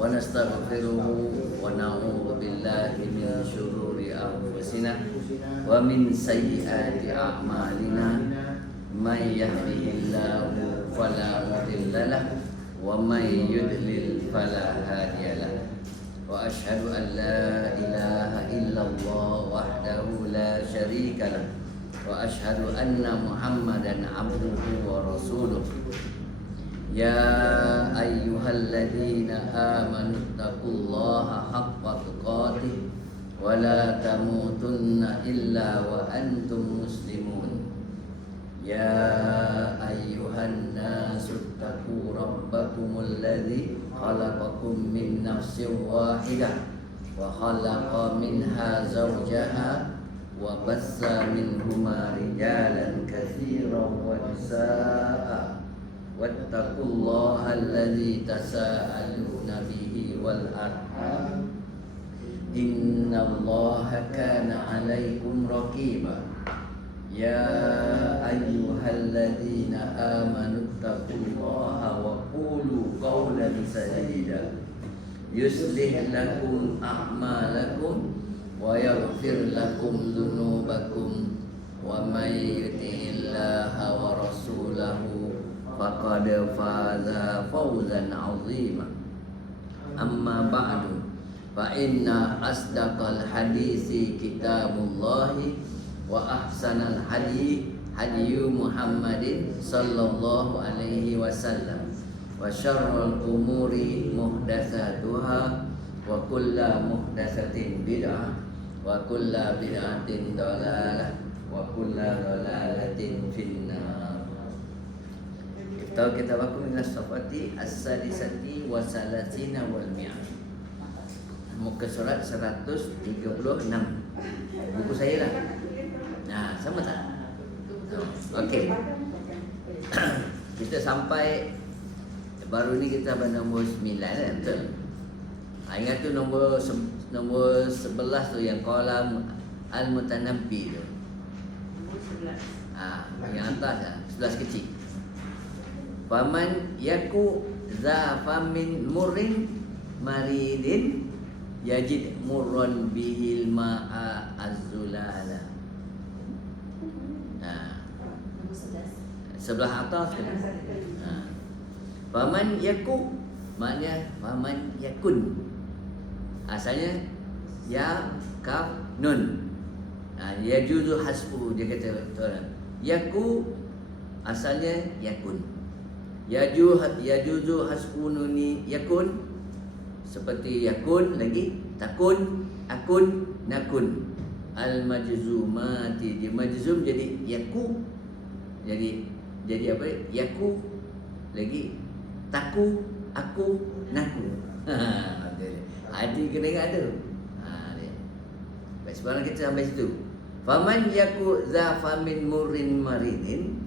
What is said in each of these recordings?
ونستغفره ونعوذ بالله من شرور أنفسنا ومن سيئات أعمالنا من يهده الله فلا مضل له ومن يضلل فلا هادي له وأشهد أن لا إله إلا الله وحده لا شريك له وأشهد أن محمدا عبده ورسوله يا أيها الذين آمنوا اتقوا الله حق تقاته ولا تموتن إلا وأنتم مسلمون يا أيها الناس اتقوا ربكم الذي خلقكم من نفس واحدة وخلق منها زوجها وبث منهما رجالا كثيرا ونساء واتقوا الله الذي تساءلون به والأرحام إن الله كان عليكم رقيبا يا أيها الذين آمنوا اتقوا الله وقولوا قولا سديدا يصلح لكم أعمالكم ويغفر لكم ذنوبكم ومن يطع الله ورسوله فقد فاز فوزا عظيما أما بعد فإن أصدق الحديث كتاب الله وأحسن الحديث هدي محمد صلى الله عليه وسلم وشر الأمور محدثاتها وكل محدثة بدعة وكل بدعة ضلالة وكل ضلالة في النار. Kitabakum minas safati as-sadisati wa salasina wal mi'ah. Muka surat 136. Buku saya lah. Nah, sama tak? Okey. Kita sampai baru ni kita pada nombor 9 kan, betul? Ingat tu nombor 11 tu yang kolam al-mutanabbi tu. Yang atas lah, 11 kecil. Faman yaku za famin murin maridin yajid murran bihil ma'a az-zulala. Sebelah atas kan. Faman yaku maknanya faman yakun. Asalnya ya kaf nun. Yajuzu hasbu, dia kata orang. Yaku asalnya yakun. Yajuzu hasbununi yakun, seperti yakun lagi takun, akun, nakun. Al majzumati, dia majzum jadi yaku, jadi apa? Yaku lagi taku, aku, naku. Ada kena ingat tu. Baik, sekarang kita sampai situ. Faman yaku za famin murin maridin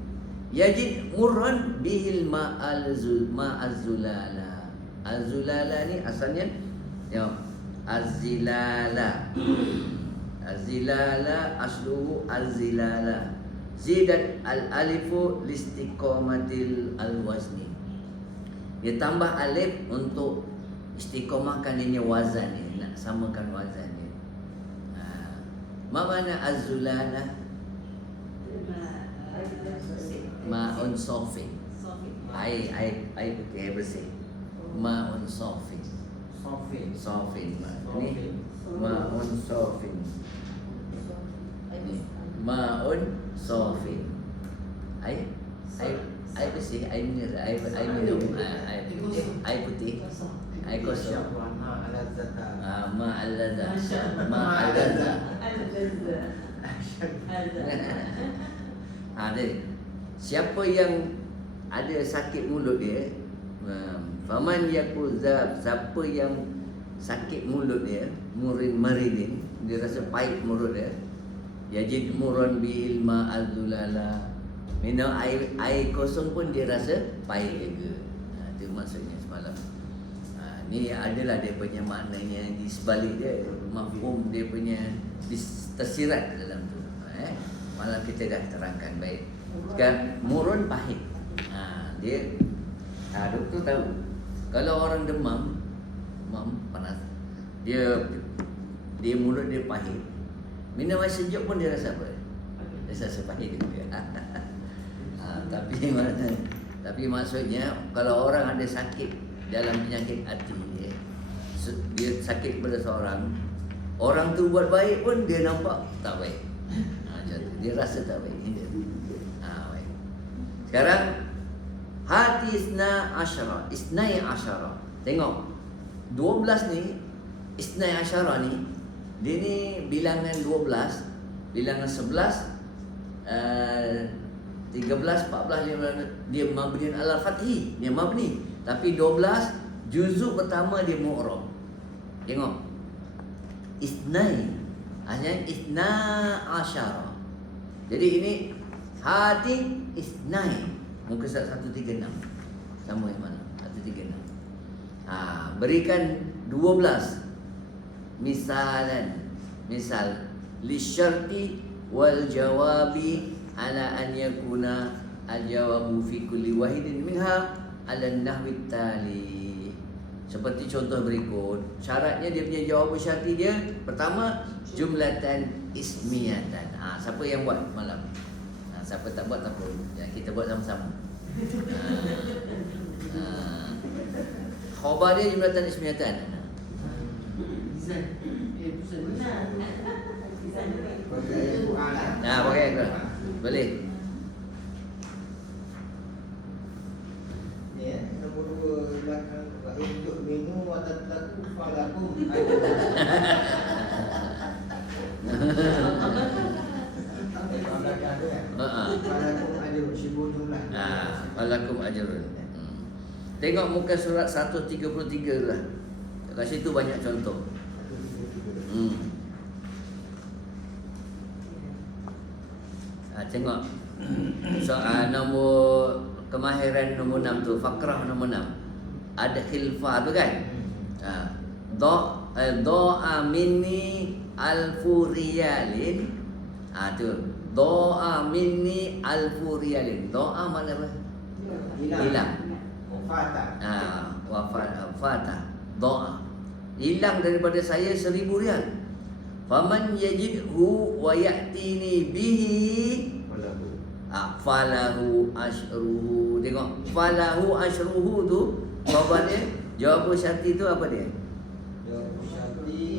yajid murran bihil ma'azulala. Azulala ni asalnya ya azilala. Azilala asluhu azilala. Zidat al-alifu listiqomatil al-wazni. Dia tambah alif untuk istiqomahkan ini wazan ni, nak samakan wazan ni. Mana azulala? Ma'un sofi. Air putih, air bersih. Ma'un sofi. Sofi. Ini ma'un sofi. Ma'un sofi. Air bersih, air mineral, air minum, air putih, air kosong. Ma'al-ladha. Siapa yang ada sakit mulut dia, faman yakuzab, siapa yang sakit mulut dia, maridin, dia rasa pahit mulut dia, yajid murran bil ma'azulala, minum air kosong pun dia rasa pahit juga. Itu maksudnya semalam. Ni adalah dia punya maknanya di sebalik dia, mafhum dia punya tersirat dalam tu. Malam kita dah terangkan baik. Sekarang murun pahit. Dia doktor tahu kalau orang demam panas. Dia mulut dia pahit. Minum air sejuk pun dia rasa apa? Dia rasa pahit juga. Tapi maksudnya kalau orang ada sakit dalam penyakit hati dia sakit pada seorang, orang tu buat baik pun dia nampak tak baik. Dia rasa tak baik. Baik. Sekarang hati isnai asyara. Tengok 12 ni, isnai asyara ni, dia ni bilangan 12, bilangan 11, 13, 14, 15, dia mabniun ala fathi, dia mabni. Tapi 12 juzuk pertama dia mu'rab. Tengok. Isnai. Hanya isna asyara. Jadi ini hati isnai. Muka surat 136. Sama yang mana? 136. Berikan 12 misalan. Misal lisyarti wal jawabi ala an yakuna al jawabu fi kulli wahidin minha ala nahwi tali. Seperti contoh berikut. Syaratnya dia punya jawabu syarti dia pertama jumlatan ismiyatan. Siapa yang buat malam? Siapa tak buat tak apa. Ya, kita buat sama-sama. Khabar dia jumlatan ismiyatan. Pakai ke? Boleh. Ni nombor 2 belakang untuk minum atau telaku falakum. Falakum ajrun sibuk jumlah. Falakum ajrun. Tengok muka surat 133 lah. Kat situ banyak contoh. Tengok. Nombor kemahiran nombor 6 tu, fakrah nombor 6. Ada khilfah tu kan? Do'a minni alfu riyalin. Tu. Do'a minni alfu riyalin. Do'a mana apa? Hilang. Wafata. Do'a. Hilang daripada saya 1,000 riyal. Faman yajidhu wa ya'tini bihi falahu asyruhu. Tengok, falahu asyruhu tu jawapan dia, jawab syarti tu apa dia?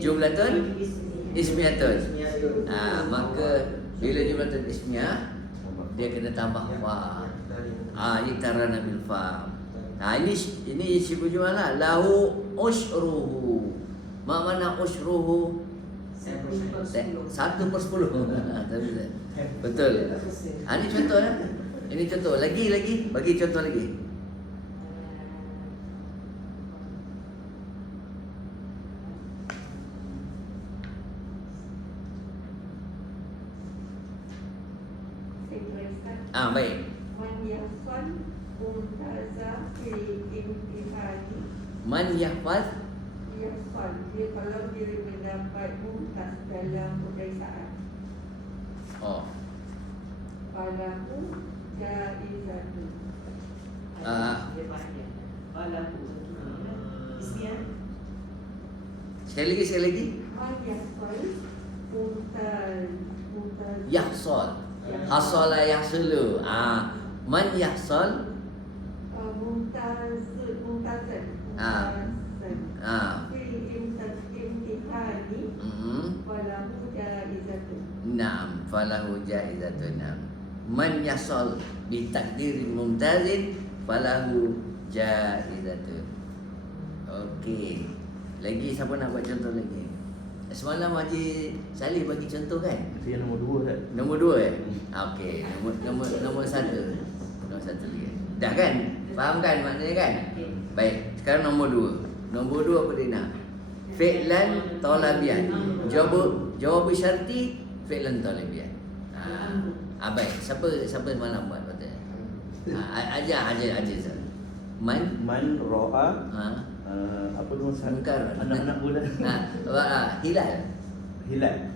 Jumlatun ismiyatun. Maka bila jumlatun ismiyah dia kena tambah fa. Iqtarana bil fa. Ini sifat jumalah lahu usyruhu. Mana usyruhu? 1/10. Betul. Ini contoh lah. Ini contoh. Lagi bagi contoh lagi. Baik. Man yahfaz dia kalau dia mendapat mumtaz dalam peperiksaan. Falahu jaizatun. Sekali lagi. Man yahfaz mumtaz. Yahsal. Hasala yahsulu. Man yahsal mumtazan. Falahu jaizatun. Man yasal bi takdirin mumtazin falahu jaizatun. Okey. Lagi siapa nak buat contoh lagi? Semalam Haji Salih bagi contoh kan? Saya nombor 2 kan? Nombor 2 Okey, nombor 1. Nombor 1 lagi. Dah kan? Faham kan maknanya kan? Baik, sekarang nombor 2. Nombor 2 apa dia nak? Fi'lan talabian. Jawab syarti fi'lan talabian. Baik, siapa malam buat katanya? Ajar. Man ro'a apa nama Munkar. anak-anak bulan.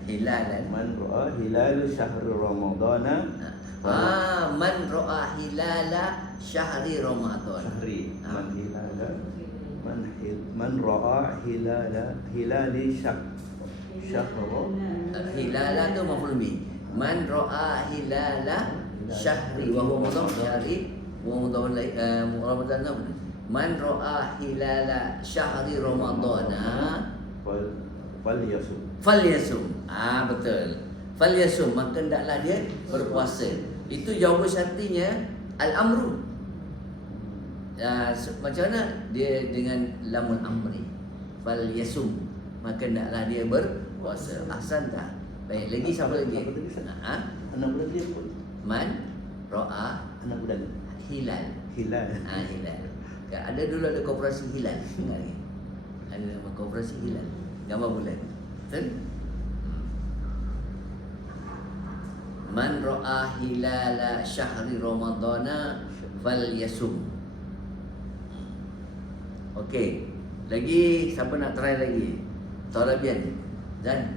Hilalan. Man ro'a hilal syahr ramadana. Man ro'a hilala syahri Ramadan. Man man ra'a hilali syahra. Hilala tu maf'ul bih. Man ra'a hilala syahri wa huwa mudhaf syahri wa mudhaf Ramadan. Man ra'a hilala syahri Ramadana falyasum. Betul. Falyasum, maka hendaklah dia berpuasa. Itu jawapan syartinya al-amru. Macam mana dia dengan lamul amri? Falyasum, maka hendaklah dia berpuasa. Ahsan tak? Baik, lagi siapa lagi? Anak bulan dia pun. Man ra'a Anak bulan. hilal. Hilal. Hilal. Ada dulu ada koperasi hilal. Ingat ni? Ada nama koperasi hilal. Gambar bulan. Betul? Man ra'a hilala syahri Ramadana falyasum. Okey. Lagi siapa nak try lagi? Talabian. Dan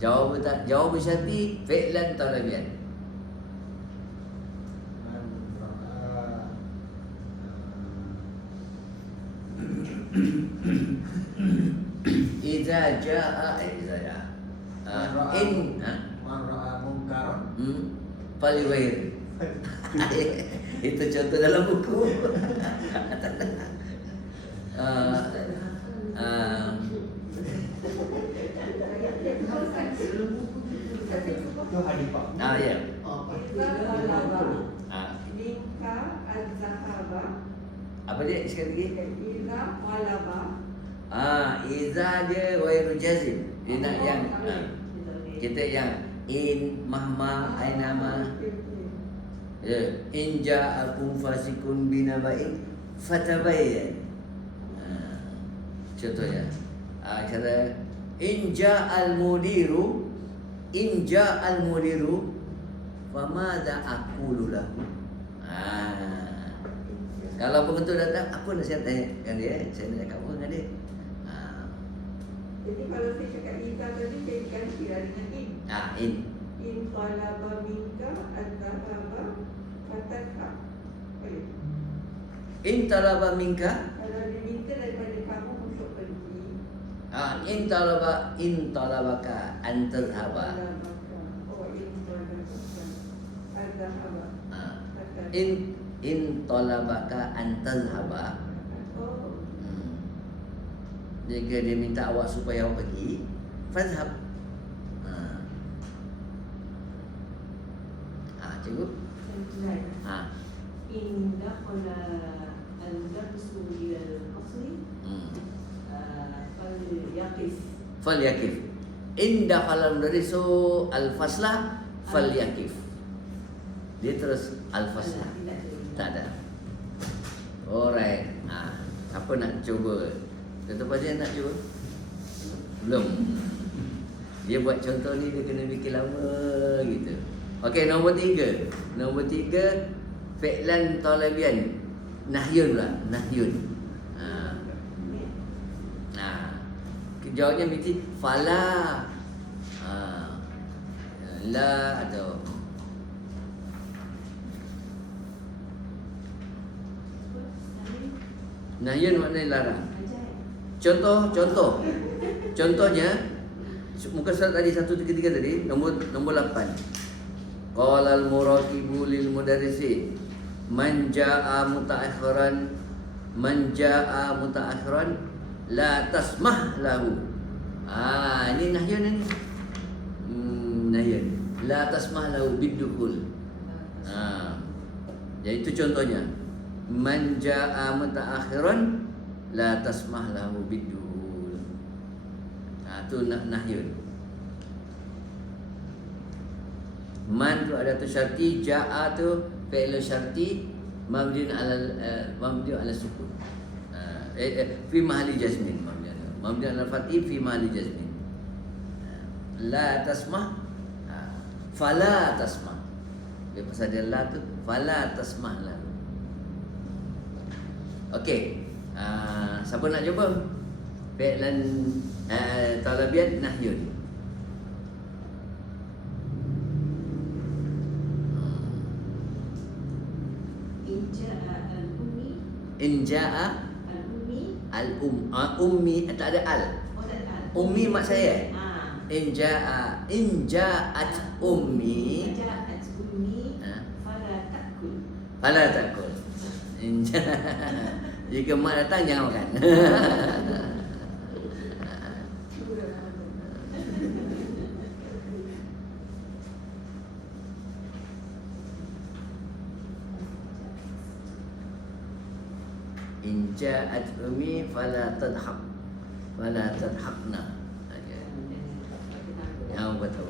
jawab syarti fi'lan talabian. Iza jaa in Man ra'a munkaran falyughayyir. Itu contoh dalam buku. itu hadis Pak. Ya. Iza talaba minka az-zahaba. Apa dia sekali lagi? Iza talaba. Iza dia ghairu jazim. Dia nak yang kita yang in mahma ainama. In ja'akum fasikun binaba'in fatabayyan. Contohnya kata in ja'al mudiru famadha aqulu lahu. Kalau pengetua datang, apa nasihat dengan dia? Saya nak cakap apa dengan dia? Jadi kalau saya cakap Iza tadi, saya ganti lah dengan in. In In talaba minka az-zahaba fatakha. Boleh? in talaba minka Kalau dia minta daripada kamu untuk pergi, in talabaka an tadhhaba. Oh, in talaba az-zahaba. In talabaka an tadhhaba. Oh, Jika dia minta awak supaya awak pergi, fadhhab. Cikgu. إن دخل الدرس إلى الفصل فليقف. Falyakif. In dakhala al-mudarrisu al-fasla falyakif. Dia terus al-fasla. Tak ada. Alright. Apa nak cuba? Tuan-tuan Fazil nak cuba? Belum. Dia buat contoh ni dia kena fikir lama gitu. Okey, nombor 3. Nombor 3 fi'lan talabian. Nahyun pula, nahyun. Jawabnya mesti fala. La atau nahyun maknanya larang. Contohnya muka surat tadi 133 tadi, nombor 8. Qala al-muraqibu lil mudarrisi man jaa mutaakhiran la tasmah lahu. Ini nahyun ini. Nahyun. La tasmah lahu bidukhul. Jadi itu contohnya. Man jaa mutaakhiran la tasmah lahu bidukhul. Itu nahyun. Man tu ada tu syarti, jaa tu fi'il syarti mabniun ala sukun. Fi mahalli jazmin mabniun ala fathi fi mahalli jazmin. La tasmah, fala tasmah. Dia pasal dia la tu fala tasmah lah. Okey. Siapa nak cuba? Fi'lan talabian nahyun. إن جاء الأمي In jaa الأمي Ummi tak ada al. Oh, tak ada. Ummi mak saya. Ah. In ja'at ummi Ja'at ummi ha? fala ta'kul. fala takul. Jika mak datang jangan makan. In ja'at ummi fala tadhaq. Fala tadhaqna. Yang betul.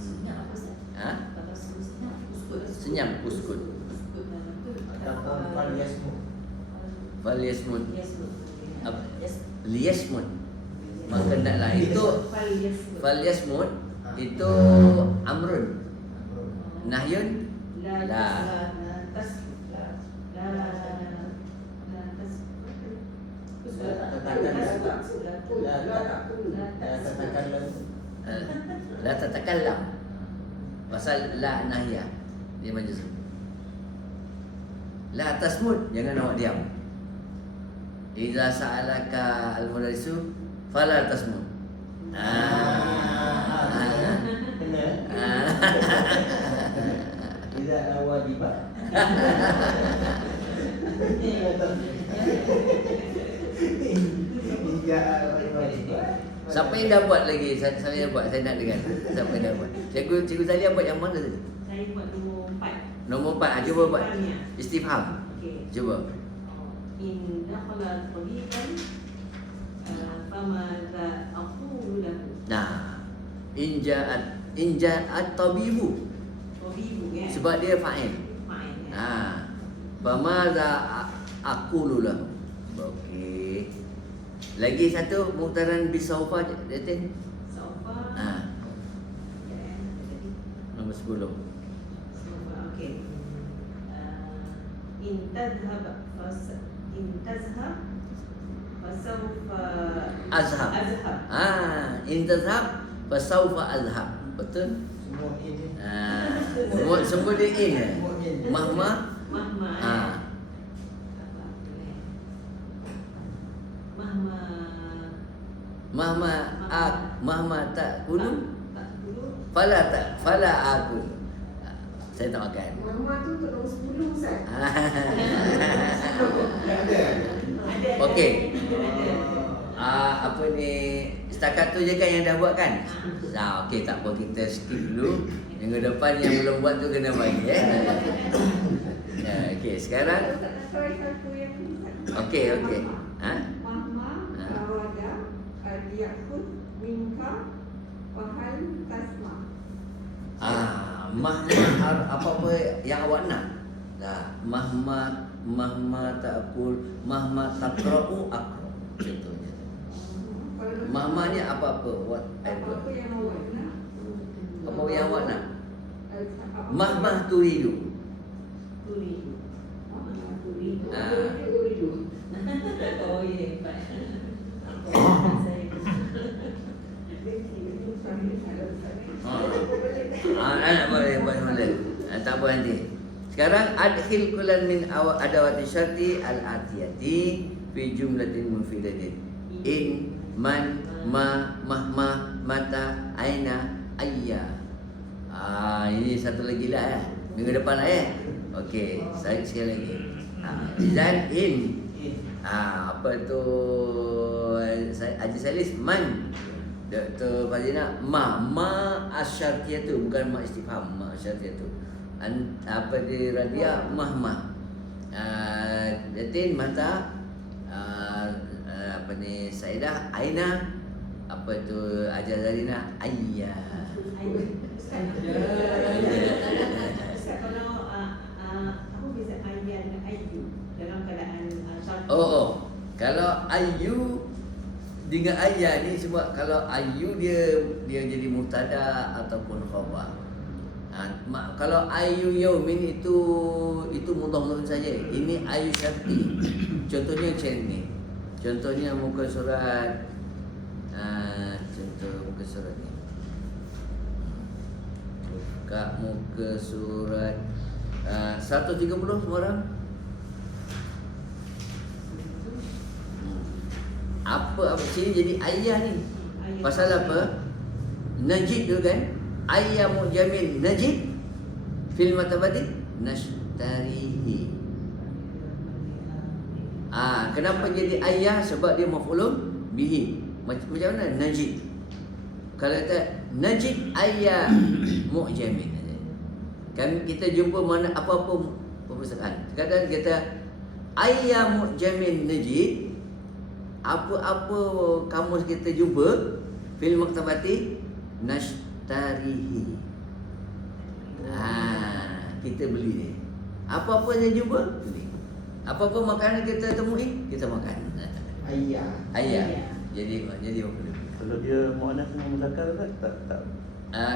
Senyap apa Ustaz? Ha? Kalau senyap, uskut. Senyap, uskut. Uskut dalam tu. Ataupun faliasmu. Falyasmun. Yasmut. Apa? Yes. Liyasmun. Maka naklah itu Fal yasmut. falyasmun itu amrun. Nahyun La La. tas la tas la tatakallam. Pasal la nahya dia majzum. La tasmut, jangan awak diam. Idza sa'alaka al-mudarrisu fala tasmut. Tidak ada wajibat. Tidak ada wajibat. Siapa yang dah buat lagi? Saya dah buat, saya nak dengar. Siapa yang dah buat? Cikgu Zalia buat yang mana tadi? Saya buat nombor 4. Nombor 4. Cuba buat. Istifham. Okey. Cuba. In dakhala tabiban famadha aqulu lahu. Nah, inja'at tabibu. Tabibu kan? Sebab dia fa'il. Fa'il kan? Nah, famadha aqulu lahu. Okey. Lagi satu muktaran bisaufa Datin. Saufa. Ha, Ya, tadi. nombor 10. Saufa, okey. In tadhhab fasawfa Azhab. azhab. In tazhab fasaufa azhab. Betul? Semua ini. Semua dia in. Semua in. Mahma. Mahma. Ah. Apa boleh? Mahma. Mahma tak kulu. Tak dulu. Fala aku. Saya tak makan. Mama tu untuk nombor 10 Ustaz. Ada. Ada. Okey. Ada. Apa ni? Setakat tu je kan yang dah buat kan? Okey, tak apa, kita skip dulu. Minggu depan yang belum buat tu kena bagi okey, sekarang Tak nak try satu yang ni Ustaz. okey. Ha? Mahma Ha. awada al-ya'khud minka fahal tasma. Apa-apa yang awak nak. Dah, mahma ta'kul, mahma taqra'u aqra. Contohnya. Mahma ni apa-apa, Apa-apa yang awak nak. apa yang awak nak. Apa- Mahma turidu. Turidu. Mahma turidu. Uridu. Oh ya, baik. Saya Boleh. Tak apa nanti. Sekarang adkhil kulan min adawati syarti al-atiyati fi jumlatin mufidatin. In, man, mahma, mata, aina, ayya. Ini satu lagi lah minggu depan lah Okey, saya sekali lagi. Izan in. Apa tu Haji Salis man. Dr. Fazina ma asyartiyah tu bukan ma istifham, ma asyartiyah tu. Apa di Rabia mahma. Datin mata apa ni Saidah aina apa tu Haji Zarina ayya. Ustaz, kalau aku bisa ayat dengan ayu dalam keadaan syarti. Oh, kalau ayu dengan ayat ni sebab kalau ayu dia jadi mubtada ataupun khabar. Kalau ayu yaumin itu mudhaf saja. Ini ayu syarti. Contohnya macam ni. Contohnya muka surat contoh muka surat ni. Buka muka surat 130 semua orang. Apa sini jadi ayah ni. Ayah. Pasal apa? Najid tu kan. Ayah mu'jamin najid fil matabadi nashtarihi. Kenapa jadi ayah? Sebab dia maf'ulun bihi. Macam mana najid? Kalau kata najid ayah mu'jamin, kan kita jumpa mana apa-apa perpustakaan. Kadang kita ayah mu'jamin najid, apa-apa kamus kita jumpa fil maktabati nashtarihi. Kita beli dia. Apa-apa yang jumpa beli. Apa-apa makanan kita temui kita makan. Ayah. Ayah. Jadi apa? Kalau dia mu'annas dengan muzakkar tak.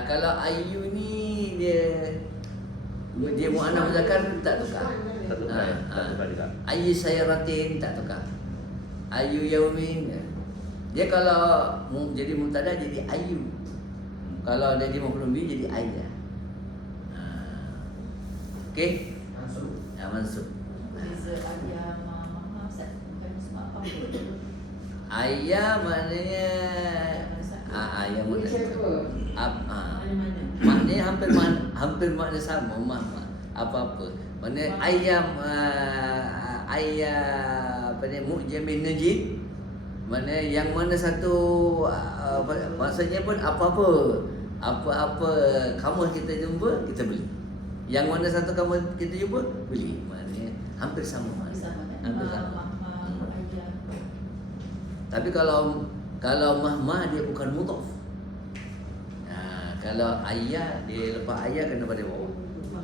Kalau ayu ni dia mu'annas muzakkar tak tukar. Tak tukar ya? Tak tukar juga. Ayu sayaratin tak tukar. Ayu yaumin. Dia kalau jadi mubtada jadi ayu. Kalau dia maf'ul bih jadi ayah. Okey? Masuk. Mansub. Beza ayah mama Ustaz. Bukan sebab apa pun. Ayah maknanya ayah Ini siapa? Mana-mana. Maknanya hampir makna sama, apa-apa. Maknanya ayah apa ni mu'jamin najid. Maknanya yang mana satu maksudnya pun apa-apa kamus kita jumpa kita beli. Yang mana satu kamus kita jumpa beli. Maknanya hampir sama makna. Sama kan? Hampir sama. Mama, ayah. Tapi kalau mahmah dia bukan mudhaf. Kalau ayah dia lepas ayah kena pada bawah.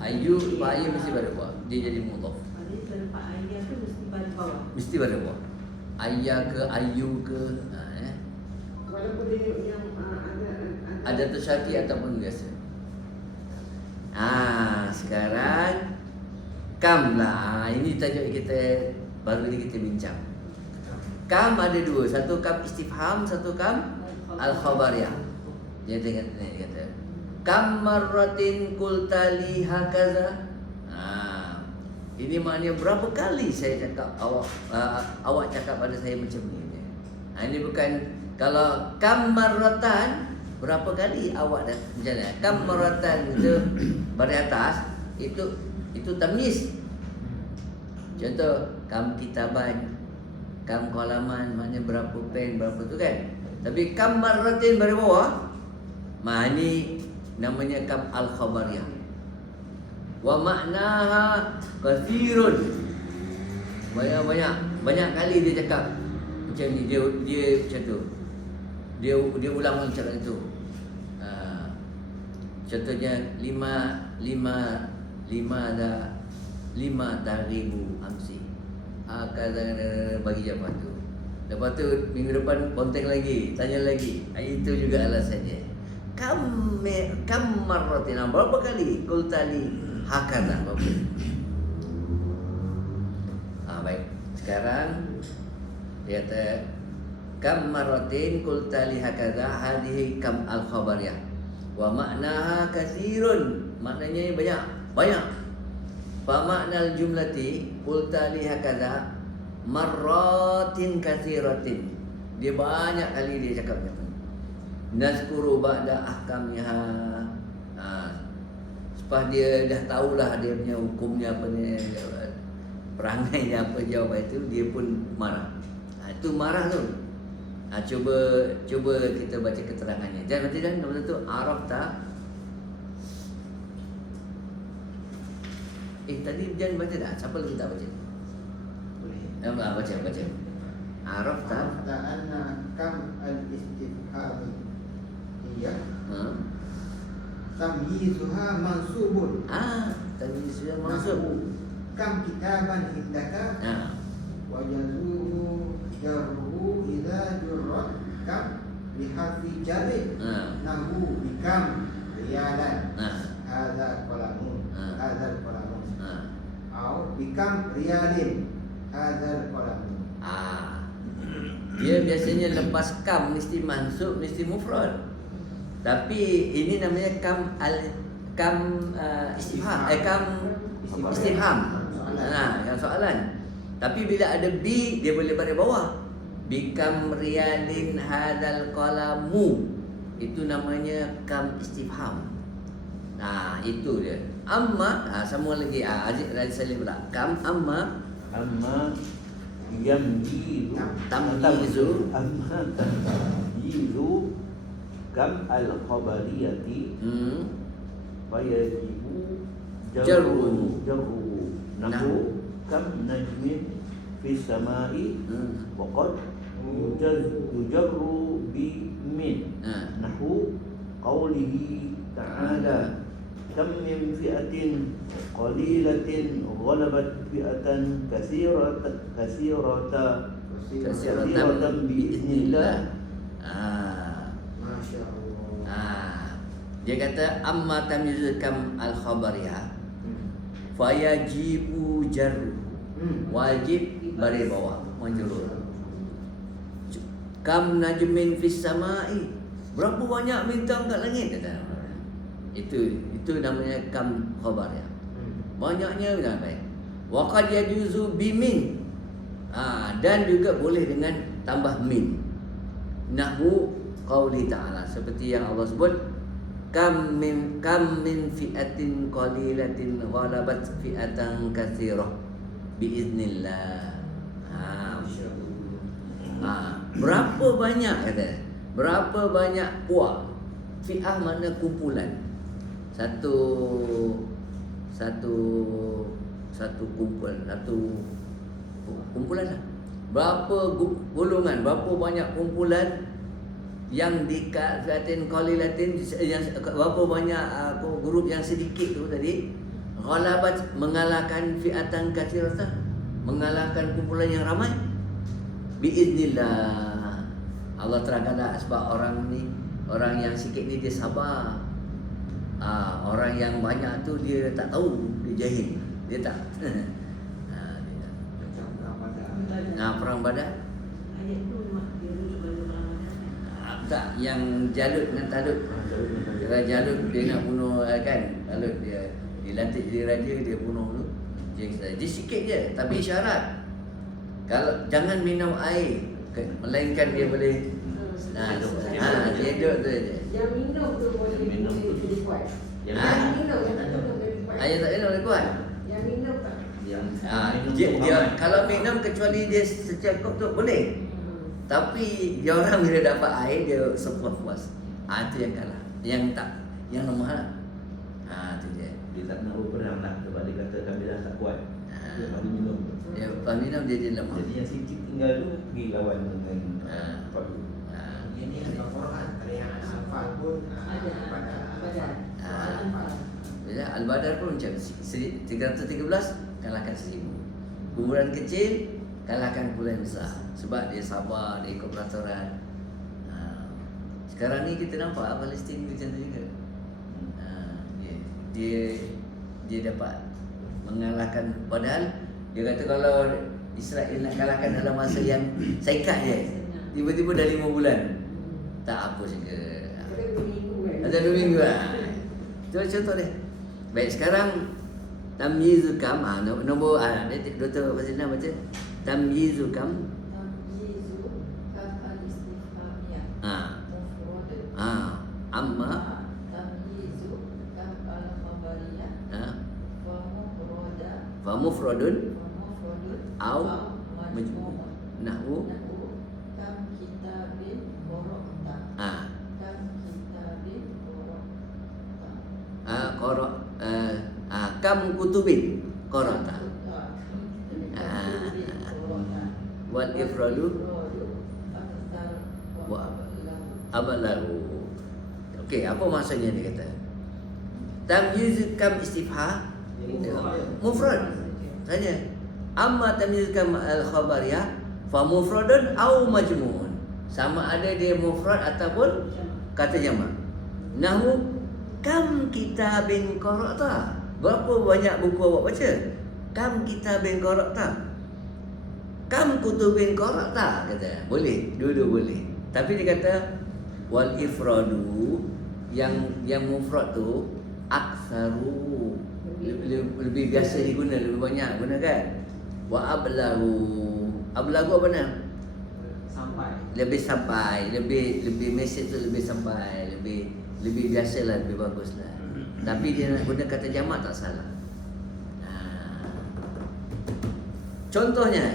Ayu lepas ayah mesti pada bawah. Dia jadi mudhaf. Jadi lepas ayah tu mesti pada bawah. Mesti pada bawah. Ayah ke ayu ke Walaupun dia yang ada tersyaki ataupun biasa. Sekarang kam lah. Ini tajuk kita baru ni kita bincang. Kam ada dua, satu kam istifham, satu kam al-khabariyah. Dia tengok ni kata, kam marratin qulta li hakaza. Ini maknanya berapa kali saya cakap awak cakap pada saya macam ni. Ini bukan kalau kam marratan berapa kali awak dah macam mana? Kam marratan itu baris atas itu tamyiz. Contoh kam kitaban, kam qalaman, maknanya berapa pen, berapa tu kan. Tapi kam marratin baris bawah, ini namanya kam al-khabariyah. Wa maknaha kathirun. Banyak kali dia cakap macam ni, dia macam tu. Dia ulang cakap itu. Contohnya 5,000 amsi. Kata bagi jawab tu. Lepas tu minggu depan kontak lagi, tanya lagi. Itu juga alasannya. Kam marratin, berapa kali qultali hakadha. Baik. Sekarang dia kata kam marratin qultali hakadha, hadhihi kam al-khabariyah. Wa maknaha katsirun, maknanya banyak. Fa maknal jumlati qultali hakadha marratin katsiratin. Dia banyak kali dia cakap macam ni. Nazkuru ba'da ahkamiha. Lepas dia dah tahulah dia punya hukumnya apa ni, perangainya apa, jawab itu, dia pun marah. Itu marah tu. Cuba kita baca keterangannya. Jangan nanti nombor satu, araf tak? Tadi jangan baca dah. Siapa lagi tak baca? Boleh. Baca. Araf tak? Anna kam al-istifhami. Iya. Tamyizuha mansubun. Tamyizuha mansub. Kam kitaban indaka. Wa yazuhu jarruhu idza jurrat kam biharfi jarri. Nahu bikam riyalan. Hadza qalamun. Hadza qalamun. Au bikam riyalin. Hadza qalamun. Dia biasanya lepas kam mesti mansub, mesti mufrad. Tapi ini namanya kam istifham, kam istifham. Yang soalan. Tapi bila ada bi, dia boleh baris bawah. Bikam riyalin hadal qalamu. Itu namanya kam istifham. Nah, itu dia. Amma, sama lagi. Aziz Salih pula. Kam amma Amma yamjizu Tamyizu. Amma tamyizu kam al-khabariyati fayajibu Jarru. jarru Nahu. nahu kam najmin fi samai waqad yujarru bi min nahu qawlihi ta'ala kam min fi'atin qalilatin ghalabat fi'atan katsiratan biiznillah. Masya Allah. Dia kata amma tamyizu kam al-khabariyah fayajibu jarru. Wajib bari bawah menjurur. Kam najmin fis samai. Berapa banyak bintang kat langit kata. Itu namanya kam khabariyah. Banyaknya bintang baik. Wa qad yajuzu bimin. Dan juga boleh dengan tambah min. Nahwu qauli ta'ala, seperti yang Allah sebut kam min fi'atin qalilatin ghalabat fi'atan katsirah biiznillah. Berapa banyak kata? Berapa banyak puak? Fi'ah makna kumpulan. Satu kumpulan lah. Berapa golongan, berapa banyak kumpulan yang dikatin qalilatin, yang berapa banyak grup yang sedikit tu tadi, ghalabat mengalahkan fi'atan katsiratan, mengalahkan kumpulan yang ramai biiznillah. Allah terangkanlah sebab orang yang sikit ni dia sabar. Orang yang banyak tu dia tak tahu, dia jahil, dia tak. Macam perang Badar. Perang Badar. Ayat tu mak dia rujuk pada perang Badar. Tak, yang Jalut dengan Talut. Kira Jalut dia nak bunuh kan. Talut dia dilantik jadi raja, dia bunuh tu. Dia sikit je, tapi syarat kalau jangan minum air, melainkan dia boleh dia duduk tu je. Yang minum tu boleh Minum tu. jadi kuat. Yang Yang minum jadi kuat. Air tak minum boleh kuat. Yang minum tak. Dia kalau minum kecuali dia secangkup tu boleh. Tapi dia orang bila dapat air dia sepuas-puas. Itu yang kalah. Yang tak, yang lemah lah. Tu dia. Dia tak nak berperang lah sebab dia kata kami dah tak kuat. Dia mari minum. Dia lepas minum dia jadi lemah. Jadi yang sikit tinggal tu pergi lawan dengan Fadul. Ini ada Quran. Ada yang Al-Anfal pun Ada. Al-Anfal. Bila Al-Badar pun macam 313 kalahkan 1000. Kumpulan kecil kalahkan kumpulan besar. Sebab dia sabar, dia ikut peraturan. Sekarang ni kita nampak Palestin macam tu juga. Dia dapat mengalahkan, padahal dia kata kalau Israel nak kalahkan dalam masa yang singkat je, tiba-tiba dah 5 bulan. Tak apa juga. Ada 2 minggu kan. Ada 2 minggu lah. Itu contoh dia. Baik, sekarang tamyizu kam, nombor Dr. Fazilna baca tamyizu kam. Tamyizu kam al-istifhamiyah. Mufrad. Amma Tamyizu kam al-khabariyah. Fa mufradun Mufradun. Au majmu'. Nahwu Kam kitabin qara'ta. Kam kitabin qara'ta. Kam kutubin qara'ta. Wal ifradu wa abalahu. Okey, apa maksudnya dia kata? Tamyiz kam istifha mufrad saja. Amma tamyiz kam al-khabariyah fa mufradun au majmu'un. Sama ada dia mufrad ataupun kata jamak. Nahu kam kitabin qara'ta. Berapa banyak buku awak baca? Kam kitabin qara'ta. Kam kutubin qara'ta kata. Boleh, dua-dua boleh. Tapi dia kata wal ifradu, yang mufrad tu aksaru, lebih biasa diguna, lebih banyak gunakan. Wa ablagu apa nama? Sampai. lebih sampai, lebih mesej tu lebih sampai, lebih biasa lah, lebih bagus lah. Tapi dia nak guna kata jamak tak salah. Contohnya,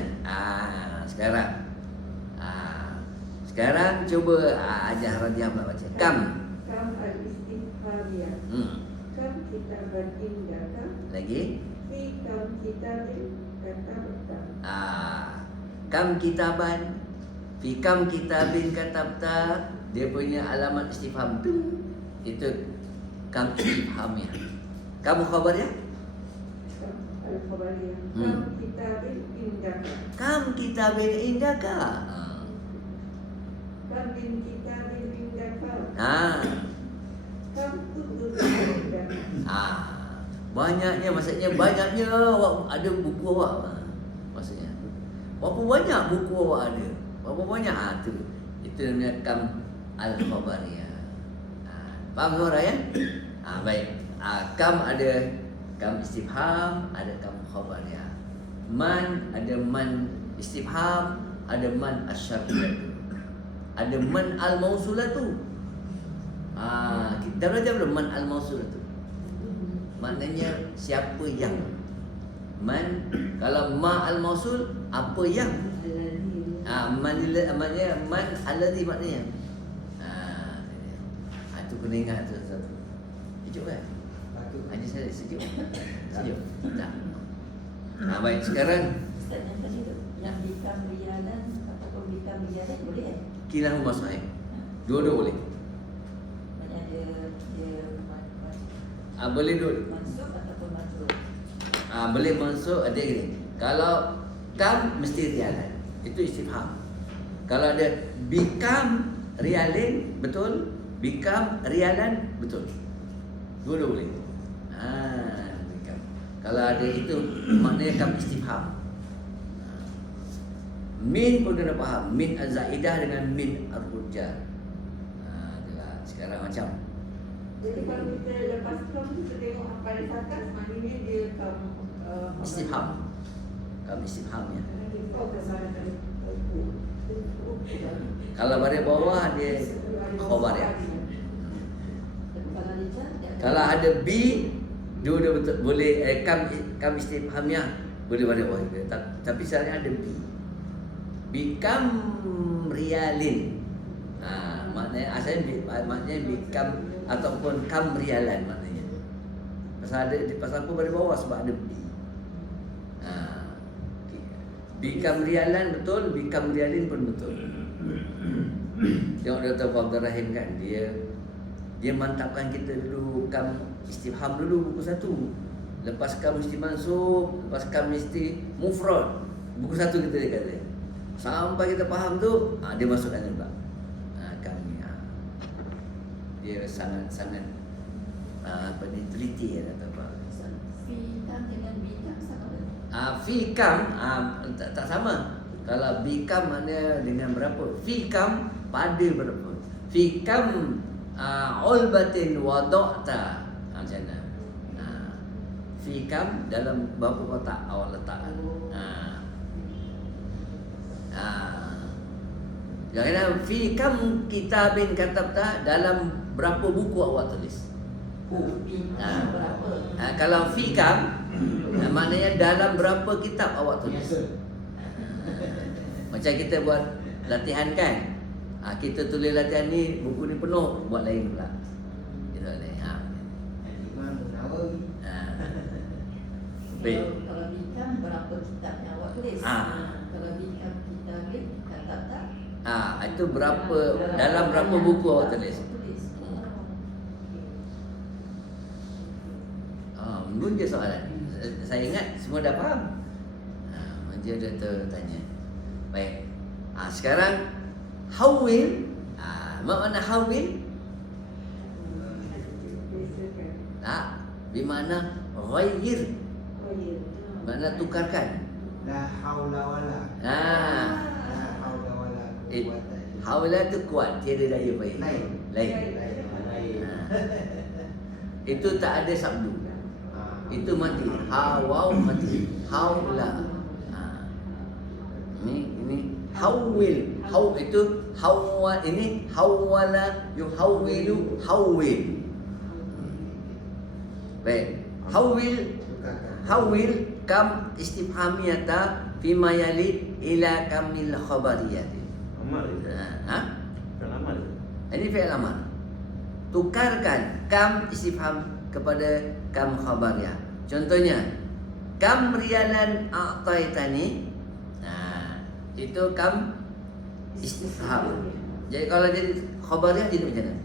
sekarang cuba ajar Radiah pula baca. Kam. Kam al-istifhamiyah. Kam kitaban indaka. Lagi. Fi kam kitabin katabta. Kam kitaban. Fi kam kitabin katabta. Dia punya alamat istifham tu. Itu kam istifhamiyah. Kamu khabarnya? Kam al-khabariyah. Hmm. Kam kitabin indaka. Kam kitabin indaka. Kam bin kitabin indaka. Kam tutut indaka. Banyaknya, maksudnya banyaknya awak ada buku awak. Maksudnya berapa banyak buku awak ada? Berapa banyak tu. Itu namanya kam al-khabariyah. Faham semua ya? Baik. Kam ada kam istifham, ada kam khabariyah. Man ada man istifham, ada man asyariyah. Ada man al-mausulatu. Kita belajar belum man al-mausulatu? Maknanya siapa yang. Man, kalau ma al-mausul, apa yang. Maknanya man alladhi maknanya. Tu kena ingat tu satu. Sejuk kan? Haji saya sejuk. Sejuk. Tak. Baik, sekarang Ustaz yang tadi tu, yang bikam rialan ataupun bikam rialan boleh kan? kilahuma sahih. Dua-dua boleh. Banyak dia Boleh dua. mansub ataupun mansub. Boleh masuk ada gini. Kalau kam mesti rialan. Itu istifham. Kalau ada bikam rialin, betul. Bikam rialan, betul. Dua-dua boleh. Bikam. Kalau ada itu maknanya kam istifham. Min pun kena faham. Min az-zaidah dengan min ar-rujar. Sekarang macam Jadi kalau kita lepas kam kita tengok apa dia sakas, maknanya dia kam istifham. Kam istifham ya. Kalau pada bawah dia khabar ya. Kalau rijal Kalau ada B, dua betul boleh kam istifhamnya boleh pada bawah juga. Tapi sebenarnya ada B. Bikam rialin. Maknanya asalnya maknanya bikam ataupun kam rialan maknanya. Pasal apa pada bawah sebab ada B. Bikam rialan betul, bikam rialin pun betul. Tengok Dr. Abdul Rahim kan, dia mantapkan kita dulu kam istifham dulu buku satu. Lepas kam mesti mansub, lepas kam mesti mufrad. Buku satu kita dia kata. Sampai kita faham tu, dia masukkan juga. Kami dia sangat apa ni teliti atau apa. bikam dengan bikam sama tak? Fikam tak sama. Kalau bikam maknanya dengan berapa? Fikam pada berapa? Fikam ulbatin wada'ta. Macam mana? Fikam dalam berapa kotak awak letak? Jangan fikam kitabin katabta, dalam berapa buku awak tulis? Bikam berapa? Kalau fikam maknanya dalam berapa kitab awak tulis? Macam kita buat latihan kan, kita tulis latihan ni, buku ni penuh, buat lain pula. Gitu ni. Imam Nawawi. Baik. Kalau bikam berapa kitab yang awak tulis? Kalau bikam kitabin kata tak? Itu berapa, dalam berapa buku awak tulis? Mungkin je soalan. Saya ingat semua dah faham. Dia tanya. Baik. Sekarang hawil. Makna hawil? Bermakna ghayyir. Makna tukarkan. La haula wala. La haula wala quwwata illa Hawla tu kuat, tiada daya baik. Lain. Lain. Itu tak ada sabdu. Itu mati. Hawau mati. Haula. Ini Hawil. Itu hawwa, ini hawwala, yuhawwilu, hawwil. Baik. Hawil kam istifhamiyata fima yali ila kamil khabariyati. Amal itu. Tak amal itu. Ini fi'il amar. Tukarkan kam istifham kepada kam khabariyah. Contohnya, kam riyalan a'taitani. Itu kam istifham. Jadi kalau jadi khabariyah jadi macam mana?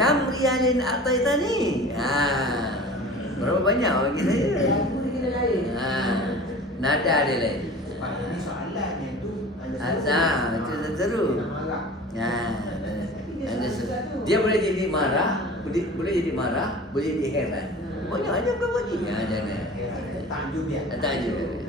Kam rialin ataitani. Berapa banyak orang kita ya? Nada dia lain. Ini soalannya itu Itu seru. Dia boleh jadi marah, boleh jadi marah, boleh jadi heran. Banyak ada berapa lagi? Jangan. Tanjub ya. Tanjub.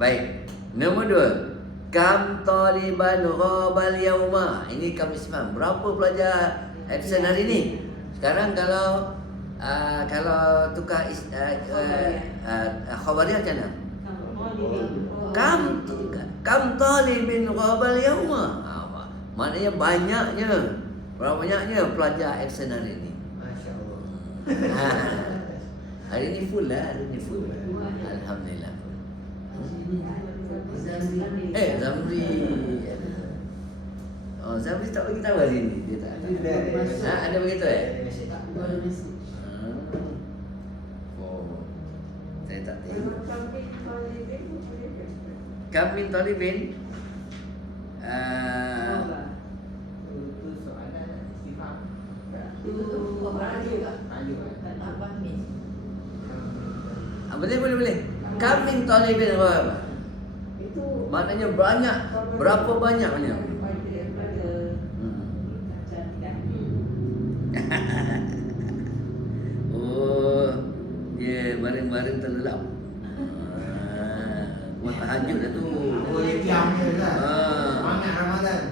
Baik. Nombor 2. Kam taliban ghabal yauma. Ini kam istifham. Berapa pelajar absen hari ni? Sekarang kalau tukar khabariyah macam mana? Kam talibin ghabal yauma. Maknanya banyaknya. Berapa banyaknya pelajar absen hari ni? Masya-Allah. Hari ni full lah, Alhamdulillah. Zamri. Oh, Zamri tak bagi tahu hari ni. Dia tak. Ada begitu Oh. Saya tak tahu. Kam min talibin. Itu soalan istifham. Boleh. Kam min talibin ghabal. Itu Maknanya banyak. Berapa banyaknya? Oh, dia bareng-bareng terlelap. Buat tahajud dah tu. Boleh diam je kan? Ah. Semangat Ramadan.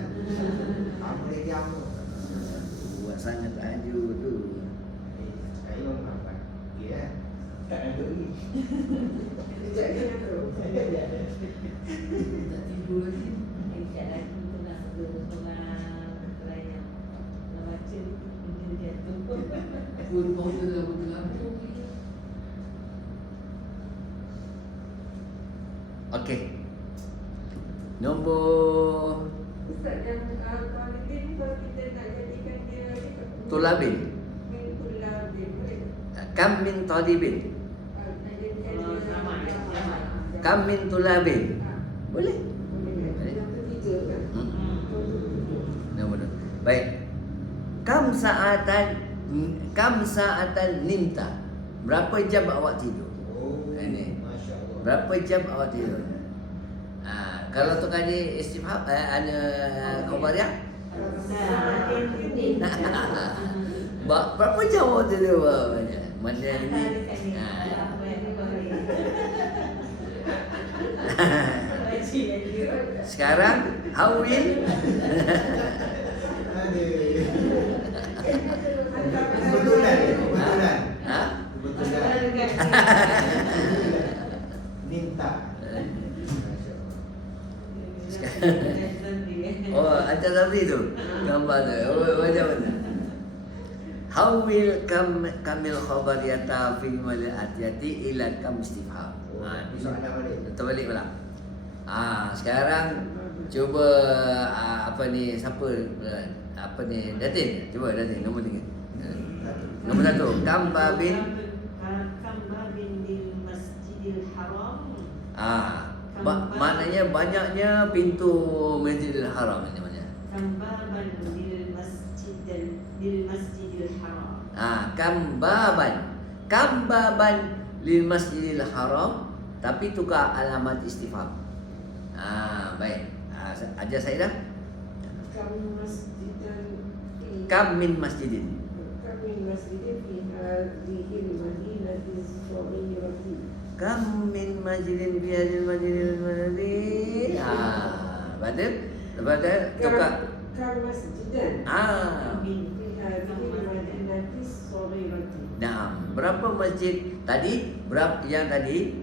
Boleh diam tu. Buat sangat tahajud tu. Saya orang apa? Ya. Tak ada lagi. Sekejap dia nak terus. Tak tidur lagi. Sekejap lagi tu nak seorang layan. Nak baca benda dia tu. Pun pausa dah berlaku. Okey. Nombor Ustaz yang talibin ni kalau kita nak jadikan dia tulabin. tulabin boleh Kam min talibin. Kam min tulabin. Boleh. Yang ketiga kan. Nombor 2. Baik. Kam sa'atan nimta. Berapa jam awak tidur? Oh, Ini. Masya-Allah. Berapa jam awak tidur? Kalau tu kali istifham ada khabariyah. Berapa jam awak tidur? Mana ni? Sekarang hawil. Kebetulan. Ha? Kebetulan. Minta. Oh, atas Zamri tu. Gambar tu. Oh, macam mana? Hawil kamil khabariyata fi mal atiyati ila kam istifham. Soalan balik. Terbalik pula. Sekarang cuba siapa Datin. Cuba Datin nombor 3. Nombor 1, kam babin lil Masjidil Haram. Maknanya banyaknya pintu Masjidil Haram ini maknanya. Kambaban lil Masjidil Haram. Kambaban lil Masjidil Haram, tapi tukar alamat istifham. Baik. Ajar saya dah. Kam min masjidin. Kam min masjidin fi hadhil masjidil madani. Lepas tukar. Kam masjidan. Ah. Fi hadhihi al-madinati as-saghirati. Nah, berapa masjid tadi? Berapa yang tadi?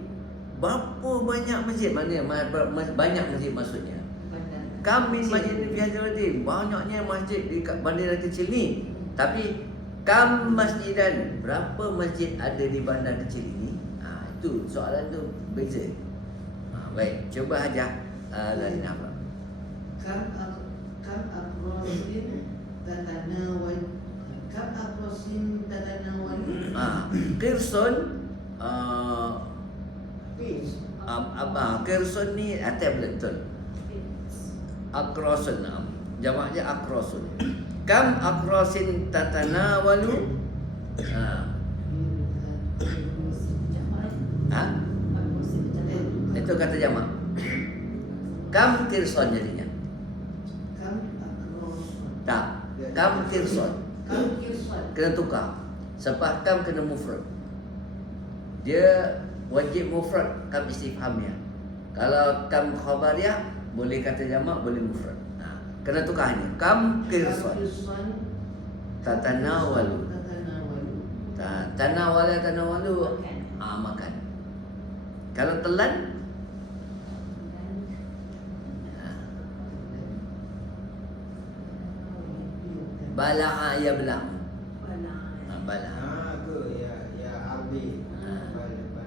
Berapa banyak masjid? Mana banyak masjid maksudnya? Kam min masjid fi hadzal banyaknya masjid di bandar kecil ni. Tapi kam masjidan, berapa masjid ada di bandar kecil ini? Itu soalan tu beza. Baik, cuba aja dari apa? Kam akrosin tatanawal. Kirson kirson ni atas betul. Akrosun, jamaknya akrosun. Kam akrosin tatanawalu. Itu kata jamak. Kam kirson jadinya. Tak, kam kirson. Kena tukar. Sebab kam kena mufrad. Dia wajib mufrad kam istifhamnya. Kalau kam khabariyah boleh kata jamak, boleh mufrad. Kena tukarnya. Kam kirson tatanawalu. Tanawalu makan. Kalau telan bala'a yabla'. Bala'a. Ke ya abli.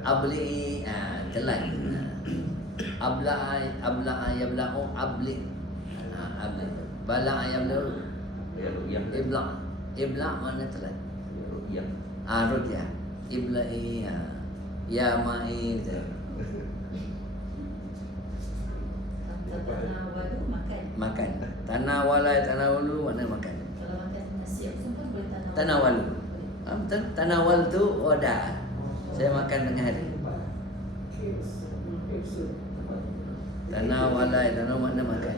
Abli telan. Abla'a yabla'u abli. Abli. Bala'a yabla'u ibla' mana telan? Ru'yah. Ibla'i ya ma'i. Tatanawalu makan. Makan. Tanawalu mana makan? Kalau makan nasi semua boleh Tanawalu. Betul? Tanawal tu wadah. Saya makan tengah hari. Tanawalai, mana makan.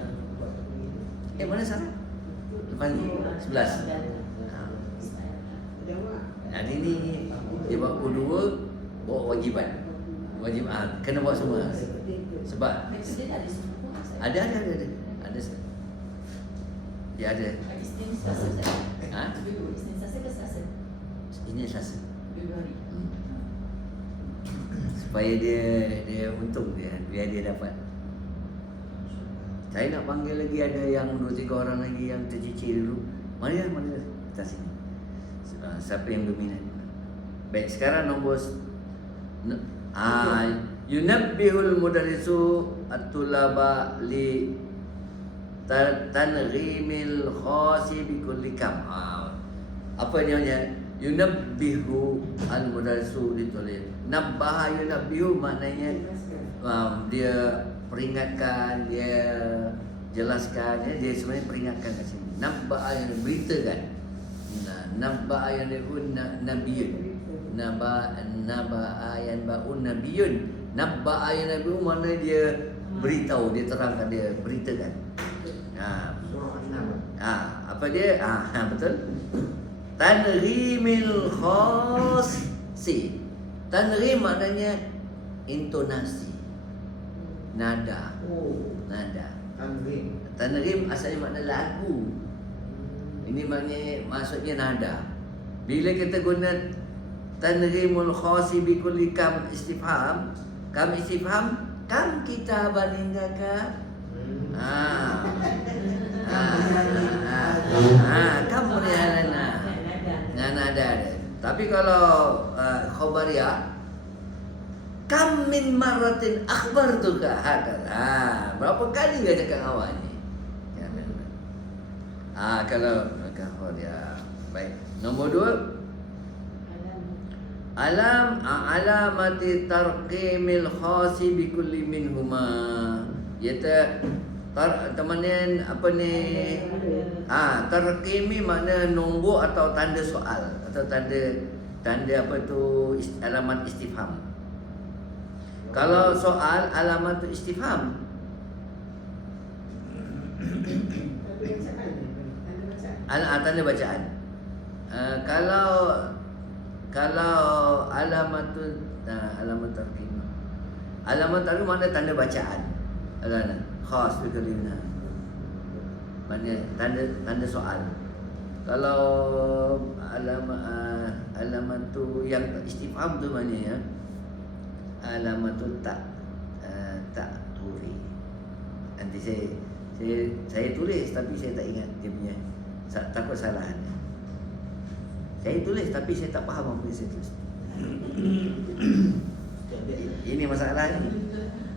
Mana sana? Lepas ni 11. Hari ni dia buat kedua, bawa wajiban. Wajib kena buat semua. Sebab ada. Dia ada. Ini Selasa. Supaya dia untung dia, biar dia dapat. Saya nak panggil lagi, ada yang 2-3 orang lagi yang tercicir dulu. Mana atas sini. Siapa yang dominan? Baik, sekarang nombor yunabbihul mudarrisu at-tulaba li tanghimil khasi bi kulli kam. Apa namanya? Yunabbihu al-mudarrisu litulil. Nabbaha yunabbihu maknanya dia peringatkan, dia jelaskan, dia sebenarnya peringatkan kat sini. Nabbaha yang beritakan. Nabbaha yang dikun nabiyun. Nabbaha yang ba'un nabiyun. Nabbaha yang nabiyun mana dia beritahu, dia terangkan, dia beritakan. Apa dia? Betul. Tanghimil khasi. Tanghim maknanya intonasi, nada. Tanghim asalnya makna lagu. Ini maknanya, maksudnya nada. Bila kita guna tanghimul khasi bi kulli kam istifham, kam kita bandingkan kamu ni nada. Tapi kalau khabariyah, kam min marratin akhbartuka hakala. Berapa kali dia cakap awak ni? Kalau khabariyah. Baik. Nombor 2. Alamati tarqimil khasi bi kulli minhuma. Iaitu teman-teman apa ni? Tarqimi makna nombor atau tanda soal atau tanda apa tu, alamat istifham. Kalau soal alamat tu istifham. Tanda bacaan. Kalau alamat tu alamat tarqim. Alamat tarqim makna tanda bacaan. Khas bi kalimah. Maknanya tanda soal. Kalau alamat tu yang istifham tu maknanya alamat tu tak turi. Nanti saya tulis tapi saya tak ingat dia punya, takut salah. Saya tulis tapi saya tak faham apa yang saya tulis. Ini masalahnya.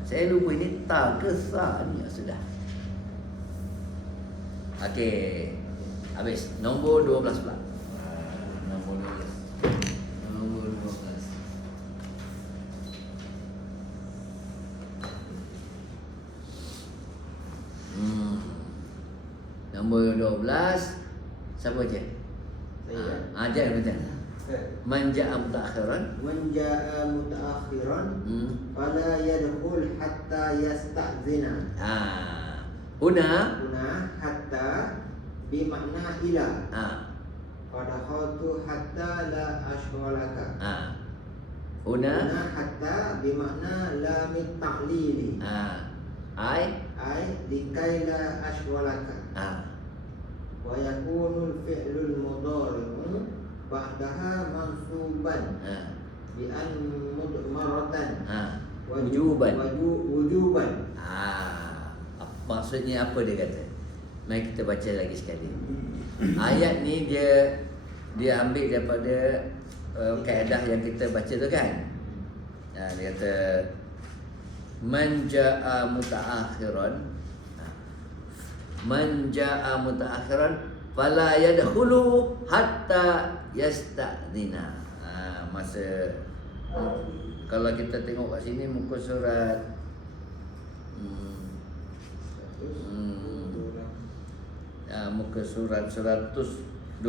Saya lupa ini tak ke sa ni sudah. Okey. Habis. Nombor 12 pula. Nombor 12. Nombor 12. Nombor 12. Siapa je? Saya. Ajar betul. Man ja'a mutaakhiran. Man ja'a mutaakhiran fala yadkhul hatta yasta'zina. Huna hatta bimakna ila. Fadakhaltu hatta la ashghalaka. Huna hatta bimakna la min ta'lili. Ai likai la ashghalaka. Wa yakunu al-fi'lul mudhari' ba'daha mansuban bi an mudmaratan wujuban. Wujuban. Maksudnya apa dia kata? Mari kita baca lagi sekali. Ayat ni dia ambil daripada kaedah yang kita baca tu kan. Dia kata man jaa mutaakhiran, man jaa mutaakhiran fala yadkhulu hatta yasta'dina. Masa kalau kita tengok kat sini muka surat muka surat 128.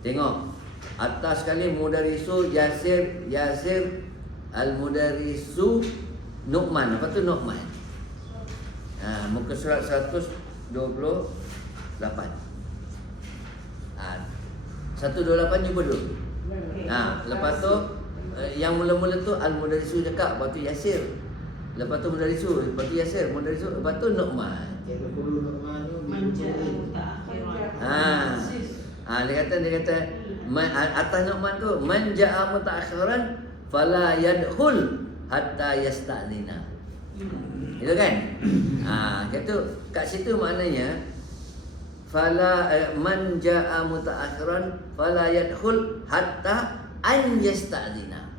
Tengok atas sekali mudarisu Yasir al-mudarisu Nu'man. Apa tu Nu'man? Muka surat 128. 128 jumpa dulu. Lepas tu yang mula-mula tu al-mudarisu cakap, lepas tu Yasir. Lepas tu mudarisu, lepas tu Yasir, mudarisu, lepas tu Nu'man. Yadkhulu Nu'man Man ja'a mutaakhiran. Dia kata atas Nu'man tu man ja'a mutaakhiran fala yadkhul hatta yasta'dina. Itu kan? Kata kat situ maknanya fala man ja'a mutaakhiran fala yadkhul hatta an yasta'dina.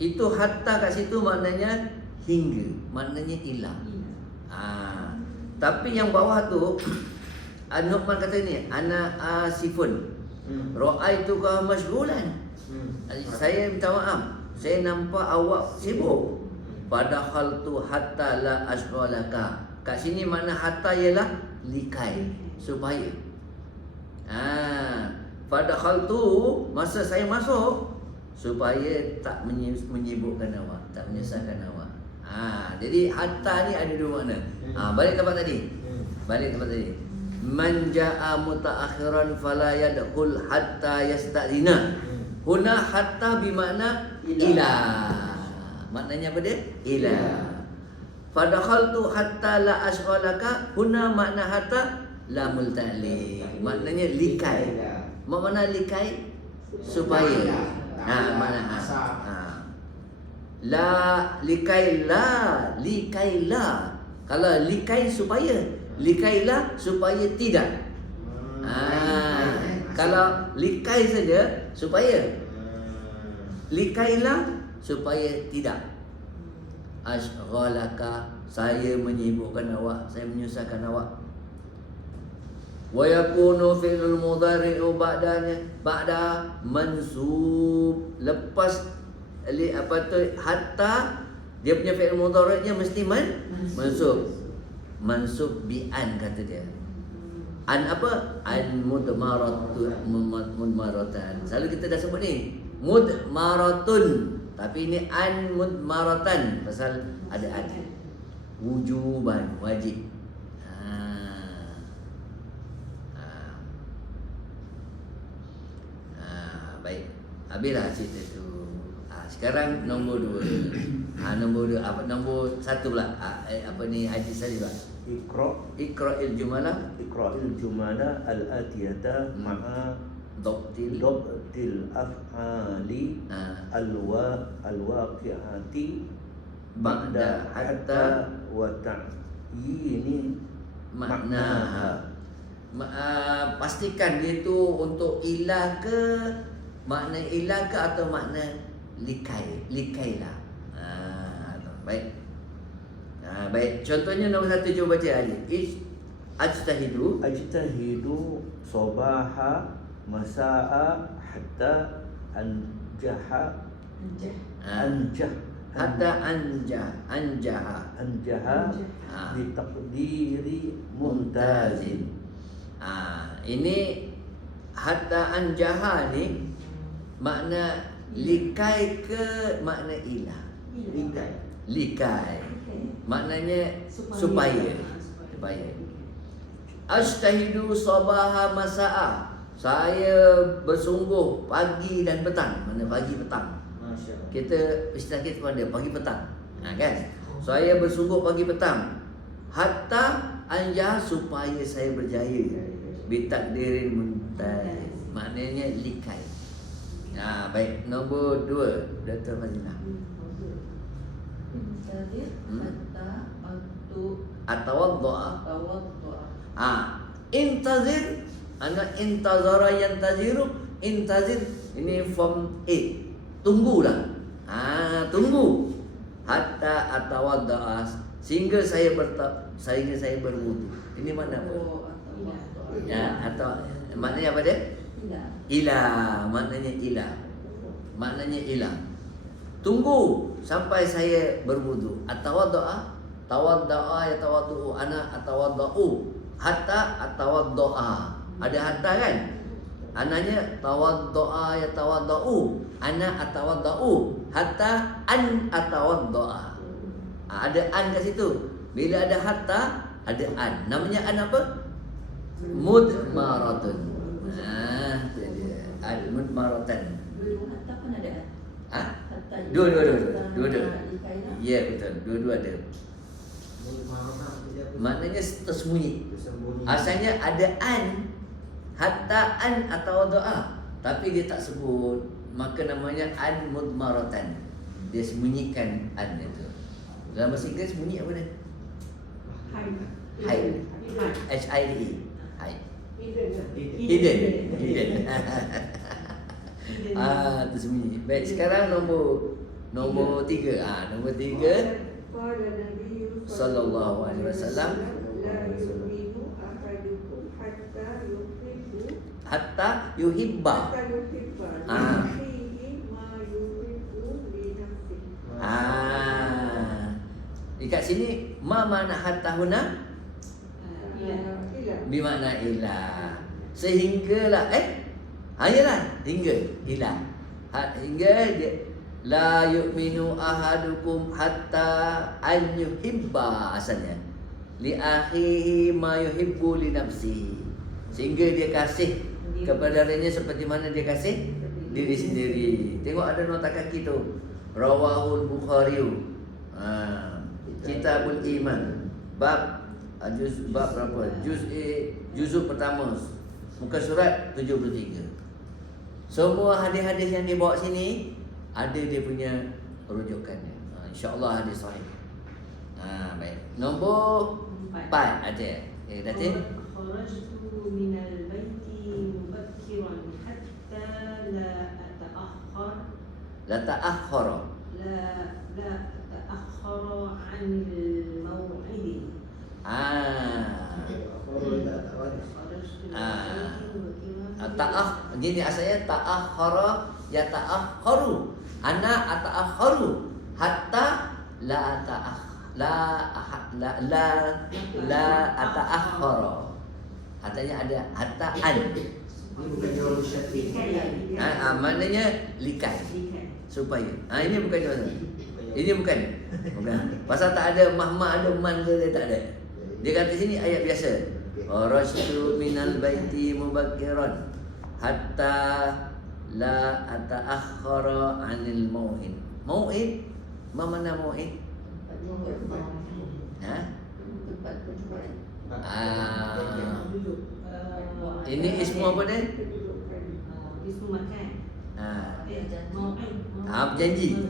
Itu hatta kat situ maknanya hingga, maknanya ilah. Tapi yang bawah tu Nu'man kata ni ana asifun ra'aituka mashghulan. Saya minta maaf, saya nampak awak sibuk. Padahal tu hatta la ashghalaka. Kat sini makna hatta ialah likai, supaya. Padahal tu masa saya masuk supaya tak menyibukkan awak, tak menyusahkan awak. Jadi hatta ni ada dua makna. Balik tempat tadi. Man ja'a mutaakhiran fala yadkhul hatta yasta'dina. Huna hatta bermakna ila. Maknanya apa dia? Ila. Fadakhaltu hatta la ashghalaka. Huna makna hatta la multali. Maknanya likai. Makna likai supaya. Makna la likai la. Kalau likai supaya, likailah supaya tidak. Kalau likai saja supaya, likailah supaya tidak. Ashghalaka, saya menyibukkan awak, saya menyusahkan awak. Wa yakunu fi'lul mudhari'u ba'da mansub. Lepas apa tu hatta, dia punya fi'il mudhari'nya mesti mansub. Mansub bi an kata dia. An apa? An mudmaratan. Selalu kita dah sebut ni mudmaratun, tapi ini an mudmaratan pasal ada an. Wujuban, wajib. Baik. Habislah cerita tu. Sekarang nombor 2. Nombor 2 apa? Nombor 1 pula. Apa ni hadis tadi pula. Iqra'il jumala Iqra'il jumala al-atiyata ma'a Dobtil Dobtil af'ali al-waqi'ati Ba'da hatta wa ta'yini maknaha. Pastikan dia tu untuk ilah ke, makna ilah ke atau makna likailah. Baik. Baik. Contohnya nombor 1 cuba baca Ali. Ajtahidu sabaha masa'a hatta anjaha hatta anjaha bi taqdiri mumtazin. Ini hatta anjaha ni makna likai ke makna ilah? Likai. Maknanya supaya. Ajtahidu sabaha masa'a. Saya bersungguh pagi dan petang. Mana pagi petang? Masya-Allah. Kita istilah kita pada pagi petang. Kan? Saya bersungguh pagi petang. Hatta anjah supaya saya berjaya. Bitakdirin muntaz. Maknanya likai. Baik. Nombor 2 Dr. Fazila. Atawaddu'a. Intazir. Anak intazara yantaziru. Intazir. Ini form A. Tunggulah. Tunggu. Hatta atawadda'a. Sehingga saya berwudu. Ini mana apa? Atau maknanya apa dia? Ilah. Maknanya ilah. Tunggu sampai saya berwudu. Atawadda'a. Tawadda'a yatawaddu'u. Ana atawadda'u. Hatta atawadda'a. Ada hatta kan? Ananya tawadda'a yatawadda'u. Ana atawadda'u. Hatta an atawadda'a. Ada an kat situ. Bila ada hatta, ada an. Namanya an apa? Mudmaratun. Itu dia. Mudmaratan. Dua. Ya, betul. Dua ada. Maknanya tersembunyi. Asalnya ada an, hatta an atau doa, tapi dia tak sebut, maka namanya an mudmaratan. Dia sembunyikan an itu. Dalam bahasa Inggeris bunyi apa dia? Hide. H-I-D-E. Hide. Hidden. Tersembunyi. Baik, sekarang nombor 3. Nombor 3 Qala Nabi sallallahu alaihi wasallam, la yu'minu ahadukum hatta yuhibba. Fihi ma yuhibbu li nafsihi. Dekat sini ma makna hatta huna bermakna ilah. Sehinggalah hingga ilah. Hingga dia la yu'minu ahadukum hatta an yuhibba, asalnya li akhihi ma yuhibbu li nafsihi. Sehingga dia kasih kepada dirinya seperti mana dia kasih diri sendiri. Tengok ada nota kaki tu. Rawahul Bukhari. Kitabul Iman. Bab berapa? Juzuk pertama. Muka surat 73. Semua hadis-hadis yang dibawa sini ada dia punya rujukannya. InsyaAllah hadis sahih. Baik. Nombor 4 ada. Datin. Kharajtu minal baiti mubakkiran hatta la ata'akhkhar. La ata'akhkhara 'anil maw'idi. Gini asalnya ta'akhkhara ya ta'akhkharu. Ana ata'akhkharu hatta la ata'akhkhara. Artinya ada hatta an. Ini bukan jawab syar'i. Maknanya likai. Supaya. Ini bukan jawab. Ini bukan. Pasal tak ada mahma, ada man ke, dia tak ada. Dia kata sini ayat biasa. Kharajtu minal baiti mubakkiran hatta la ata'akhkhara 'anil mau'id. Mau'id? Mana mau'id? tempat percubaan. Duduk. Ini ismu apa dia? Kedudukan. Ismu makan. Mau Berjanji. Janji.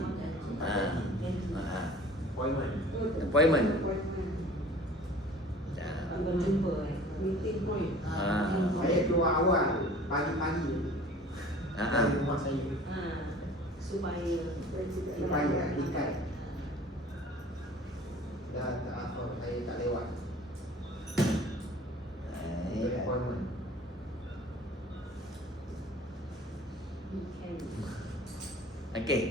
Appointment. Appointment. Berjumpa. Meeting point. Saya keluar awal pagi-pagi. Dari rumah saya. Supaya Supaya ikat. Dah tak saya tak lewat. Appointment. Okey.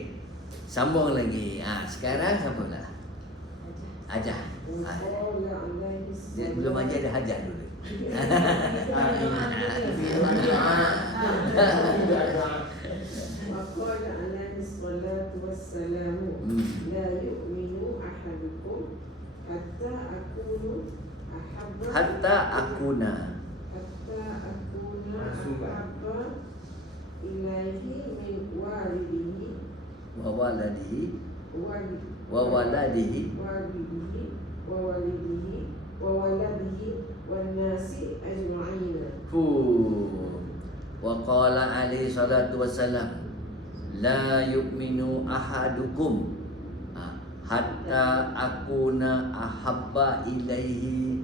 Sambung lagi. Sekarang sambung lah. Ajar. Dia belum ajar dia hajar dulu. وقال عليه الصلاة والسلام لا يؤمن أحدكم حتى أكون أحب Hatta akuna حتى أكون أحب إليه من والده wa waladihi والد wa waladihi والده ووالده وولده والناس أجمعين. wa qala alaihi salatu wassalam la yu'minu ahadukum hatta akuna ahabba ilaihi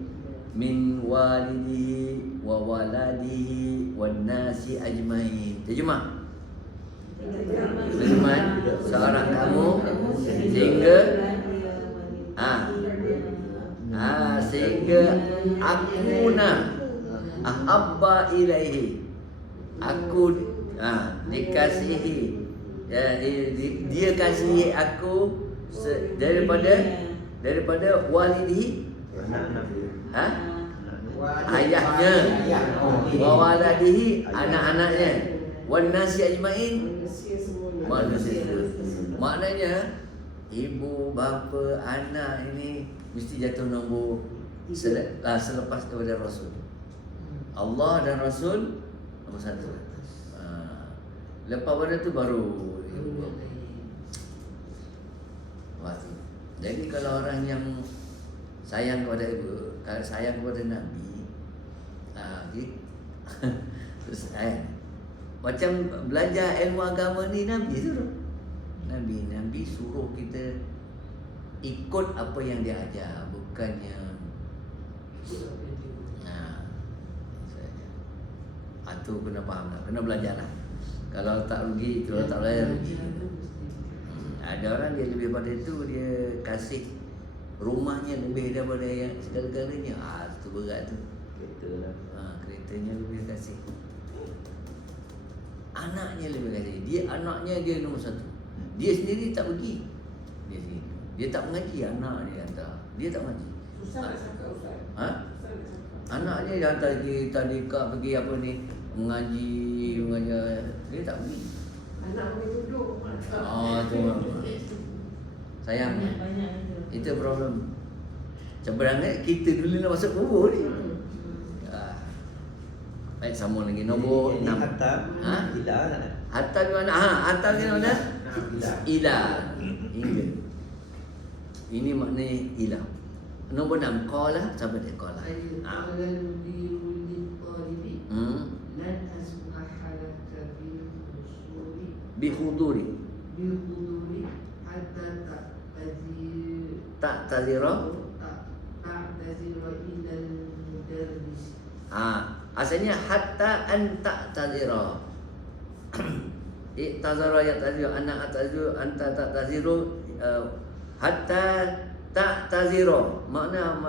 min walidihi wa waladihi wan nasi ajmain. Terjemah. Terjemah seorang kamu sehingga sehingga akuna ahabba ilaihi, aku dikasihi, dia kasihi aku daripada walidihi, ayahnya, wa waladihi, anak-anaknya, wan nasi ajmain, manusia. Maknanya ibu, bapa, anak ini mesti jatuh nombor selepas daripada Rasul. Allah dan Rasul nombor satu. Lepas pada tu baru waktu. Jadi kalau orang yang sayang kepada ibu, kalau sayang kepada Nabi, terus macam belajar ilmu agama ni Nabi suruh. Nabi suruh kita ikut apa yang dia ajar, bukannya tu kena faham lah, kena belajar lah. Kalau tak rugi, kalau tak belajar rugi. Ada orang dia lebih pada itu, dia kasih rumahnya lebih daripada yang segala-galanya. Tu berat tu. Kereta lah. Keretanya lebih kasih. Anaknya lebih kasih. Anaknya dia nombor satu. Dia sendiri tak pergi. Dia tak mengaji, anak dia hantar. Dia tak mengaji. Susah nak cakap Ustaz. Ha? Susah nak cakap. Anaknya dia hantar pergi tadika, pergi apa ni, mengaji. Dia tak pergi. Anak boleh duduk. Tu sayang. banyak itu. Itu problem. Sebenarnya kita dulu nak masuk kubur ni. Baik, sambung lagi nombor Ini 6. hatta ila kan? Hatta di mana? Hatta di mana? Ila. Hingga. Ini maknanya ila. Nombor 6, qala, siapa dia qala? lan asmaha laka bil usuli Bihuduri. hatta Ta'tazira. ta'tazira ila al-mudarris. Asalnya hatta an ta'tazira. I'tazara ya'taziru, anak ataziru, anta ta'taziru, hatta ta'tazira. Makna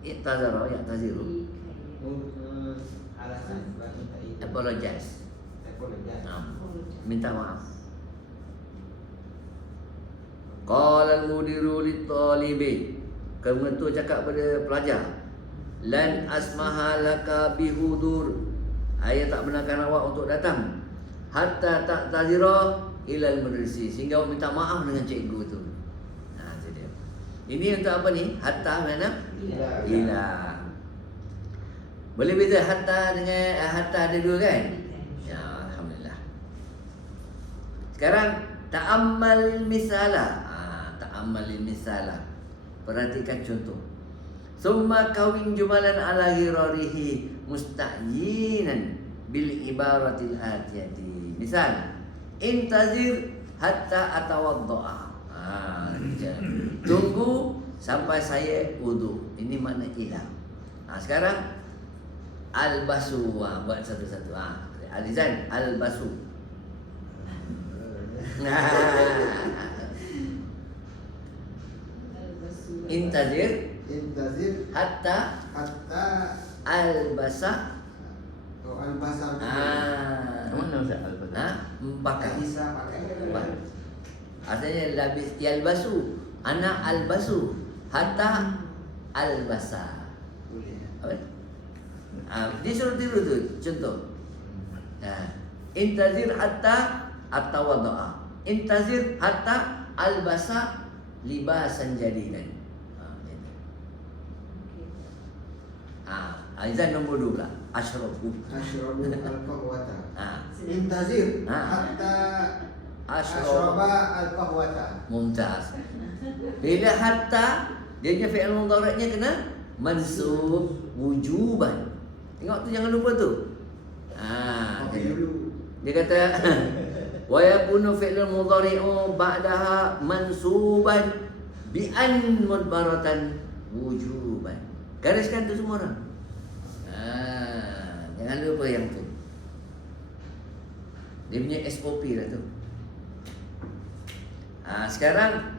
i'tazara ya'taziru. Alasan sebab minta itu. Apologize. Apologize. Minta maaf. Qala al-mudiru lit-talibi. Kementua cakap pada pelajar, lan asmaha laka bihudur. Ayah tak benarkan awak untuk datang. Hatta ta'tazira ilal mudarrisi, sehingga awak minta maaf dengan cikgu tu. Itu dia. Ini untuk apa ni? Hatta mana? Ila. Boleh beza hatta dengan hatta ada dua kan? Ya, alhamdulillah. Sekarang ta'ammal misalah. Ta'ammal misalah. Perhatikan contoh. Summa kawin jumalan ala ghirarihi musta'yinan bil ibaratil atiyati. Misal, intazir hatta atawadda'a. Tunggu sampai saya wudu. Ini makna ilah. Sekarang albasu, buat satu-satu. Alizan, albasu. Intazir hatta albasa. Al-basar. Mana Ustaz al-Fatihah? Pakai. Bisa pakai. Artinya labis yalbasu. Ana albasu hatta albasa. Boleh. Apa? Disuruh tiru tu contoh. Intazir hatta atawadda'a. Intazir hatta albasa libasan jadidan. Aizan nombor 2 pula. Asyrabu. Asyrabu al-qahwata. Ah. Intazir Ah. hatta Asyraba. asyraba al-qahwata. Mumtaz. Bila hatta dia punya fi'il mudhari'nya kena mansub wujuban. Tengok tu, jangan lupa tu. Okey dulu. Dia kata wa yakunu fi'il mudhari'u ba'daha mansuban bi an mudbaratan wujuban. Gariskan tu semua orang. Jangan lupa yang tu. Dia punya SOP lah tu. Sekarang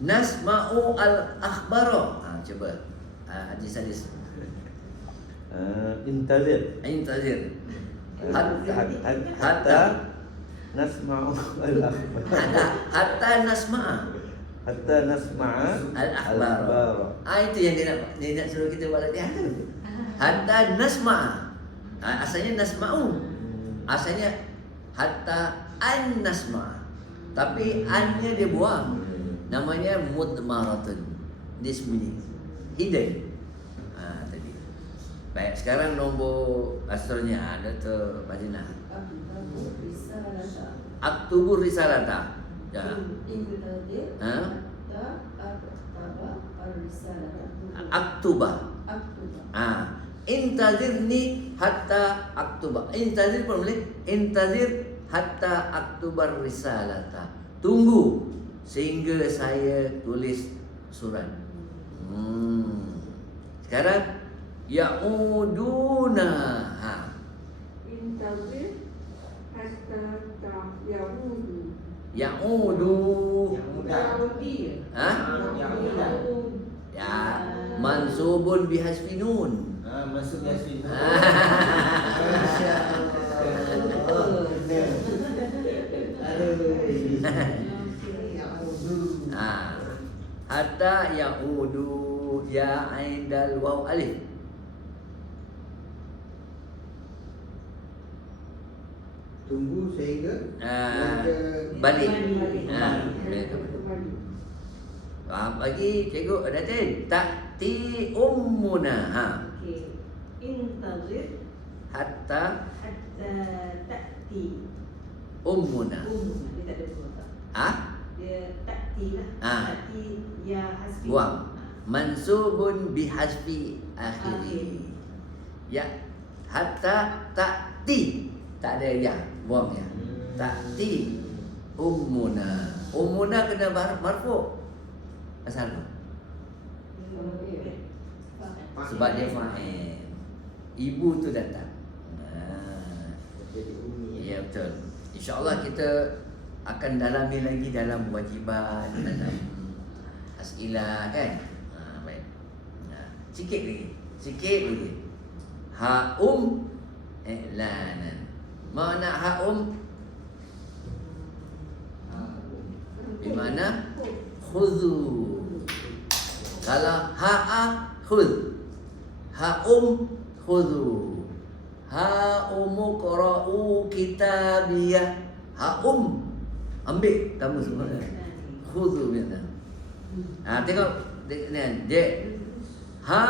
nasma'u al-akhbara. Coba Haji Sadis. Intazir. Intazir. Hatta nasma'u al-akhbar. Hatta nasma'a Hatta nasma'a al-akhbara. Itu yang dia nak suruh kita buat latihan tu. Hatta nasma'a. Asalnya nasma'u. Asalnya hatta an nasma'a. Tapi an-nya dia buang. Namanya mudmaratun. Dia sembunyi. Hidden. Tadi. Baik, sekarang nombor asalnya Dr. Fazina. Aktubur risalata. Ya. Aktuba. Intazirni hatta aktuba. Intazir pun boleh. Intazir hatta aktubar risalata. Tunggu sehingga saya tulis surat. Sekarang yauduna. Intazir hatta yahudu. Yaudu. Yahudi. Ya, mansubun bihasfi nun. Masuk Yasin. Hatta yaudu ya aindal waw alif. Tunggu sehingga Balik. Balik. Faham lagi cikgu? Ada ta'ti ummuna. Okey. Intazir Hatta hatta ta'ti ummuna. Dia tak ada buat. Dia ta'ti lah. Ta'ti ya hasbi. Buang. Mansubun bihasbi akhiri. Ya. Hatta ta'ti. Tak ada ya. Buang ya. Ta'ti ummuna. Ummuna kena marfu'. Asal apa? Sebab dia fa'il. Ibu tu datang. jadi umi. Ya betul. InsyaAllah kita akan dalami lagi dalam kewajiban, dalam as'ilah kan. Baik. Sikit lagi. Ha'um i'lanan. Mana ha'um? Bimana? Khudhu. Kalau ha'a khudh. Ha'um khudhu. Ha'umu qara'u kitabiyah. Ha'um ambil kamu semua. Khudhu biasa. Tengok dia ha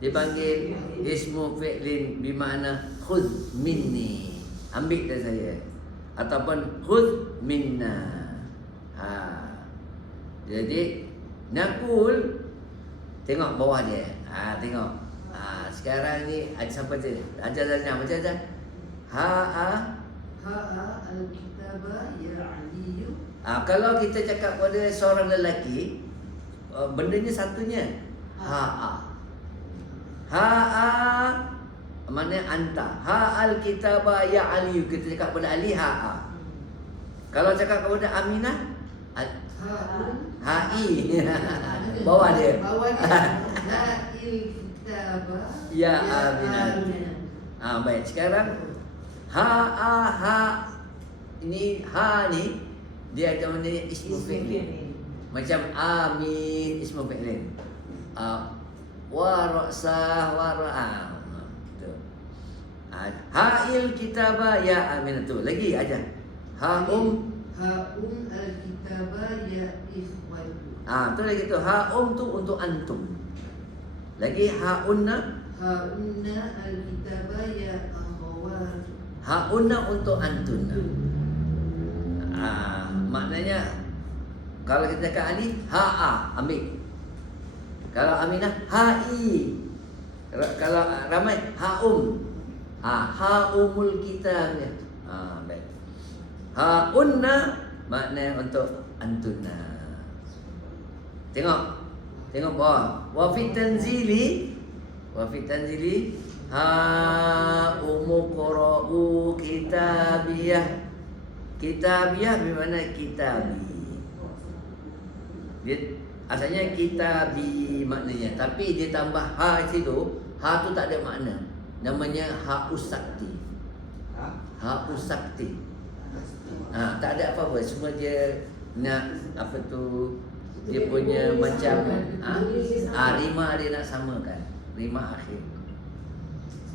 dipanggil ismu fi'lin bermakna khudh minni. Ambil dari saya. Ataupun khudh minna. Jadi nakul Tengok bawah dia. Tengok. Sekarang ni siapa tu? Ajar macam ajar. Ha'a al-kitaba ya aliyu. Kalau kita cakap pada seorang lelaki, bendanya satunya ha'a. Mana anta. Ha'al kitaba ya aliyu. Kita cakap pada Ali ha'a. Kalau cakap kepada Aminah, Ha'un ha'i. Bawah dia. Bawah dia. La'il kitaba Ya Aminah. Baik, sekarang ha. Ini ha ni dia ada mana ismu fi'lin. Macam amin ismu fi'lin. Wa ra'sah wa ra'a. Ha'il kitaba ya Aminah tu. Lagi aja. Ha'um al-kitaba ya ikhwatu. tu lagi tu. Ha'um tu untuk antum. Lagi ha'unna al-kitaba ya akhawatu. Ha'unna untuk antunna. Maknanya kalau kita cakap Ali, ha'a, ambil. Kalau Aminah, ha'i. Kalau ramai, ha'um. Ha'umul kita. Baik. Ha'unna maknanya untuk antunna. Tengok bawah. Wa fi tanzili Ha'umuqra'u kitabiyah. Kitabiyah bermakna kitabi. Dia asalnya kitabi maknanya, tapi dia tambah ha situ. Ha tu tak ada makna. Namanya ha'us sakti. Ha'us sakti. Tak ada apa-apa, semua dia nak apa tu, dia punya macam rima dia nak samakan. Rima akhir.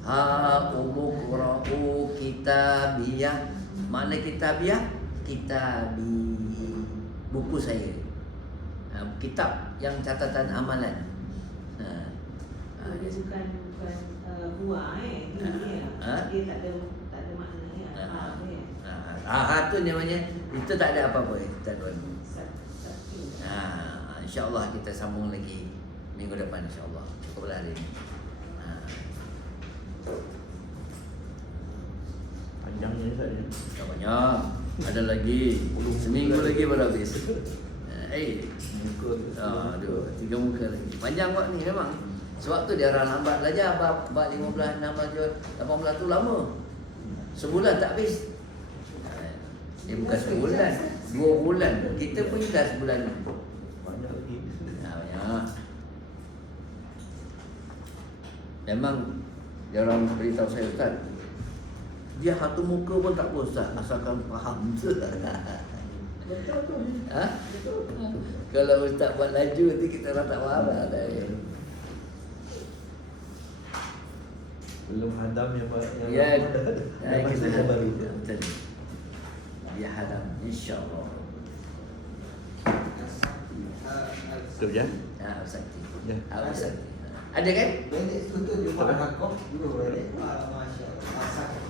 Ha'umuqra'u kitabiyah. Makna kitabiyah, kitabi, buku saya. Kitab yang catatan amalan. Dia bukan buah dia tak ada makna tu namanya, itu tak ada apa-apa tuan. InsyaAllah kita sambung lagi minggu depan insyaAllah. Cukuplah hari ini. Panjangnya Ustaz ni. Tak banyak. Ada lagi. Seminggu lagi baru habis. Muka tu. 3 muka lagi. Panjang buat ni memang. Sebab tu dia orang lambat belajar. Bab 15, 16, 18 tu lama. Sebulan tak habis. Bukan sebulan, 2 bulan. Kita pun dah sebulan. Banyak lagi. Banyak. Memang dia orang beritahu saya, Ustaz, dia satu muka pun tak apa Ustaz, asalkan faham. Betul tu. Kalau Ustaz buat laju nanti kita orang tak faham lah. Belum hadam yang kita kita baru. Dia hadam insya-Allah. Betul je? Ustaz. Ya. Ustaz. Ada kan? Bendek tu jumpa Hakok dulu balik. Masya-Allah.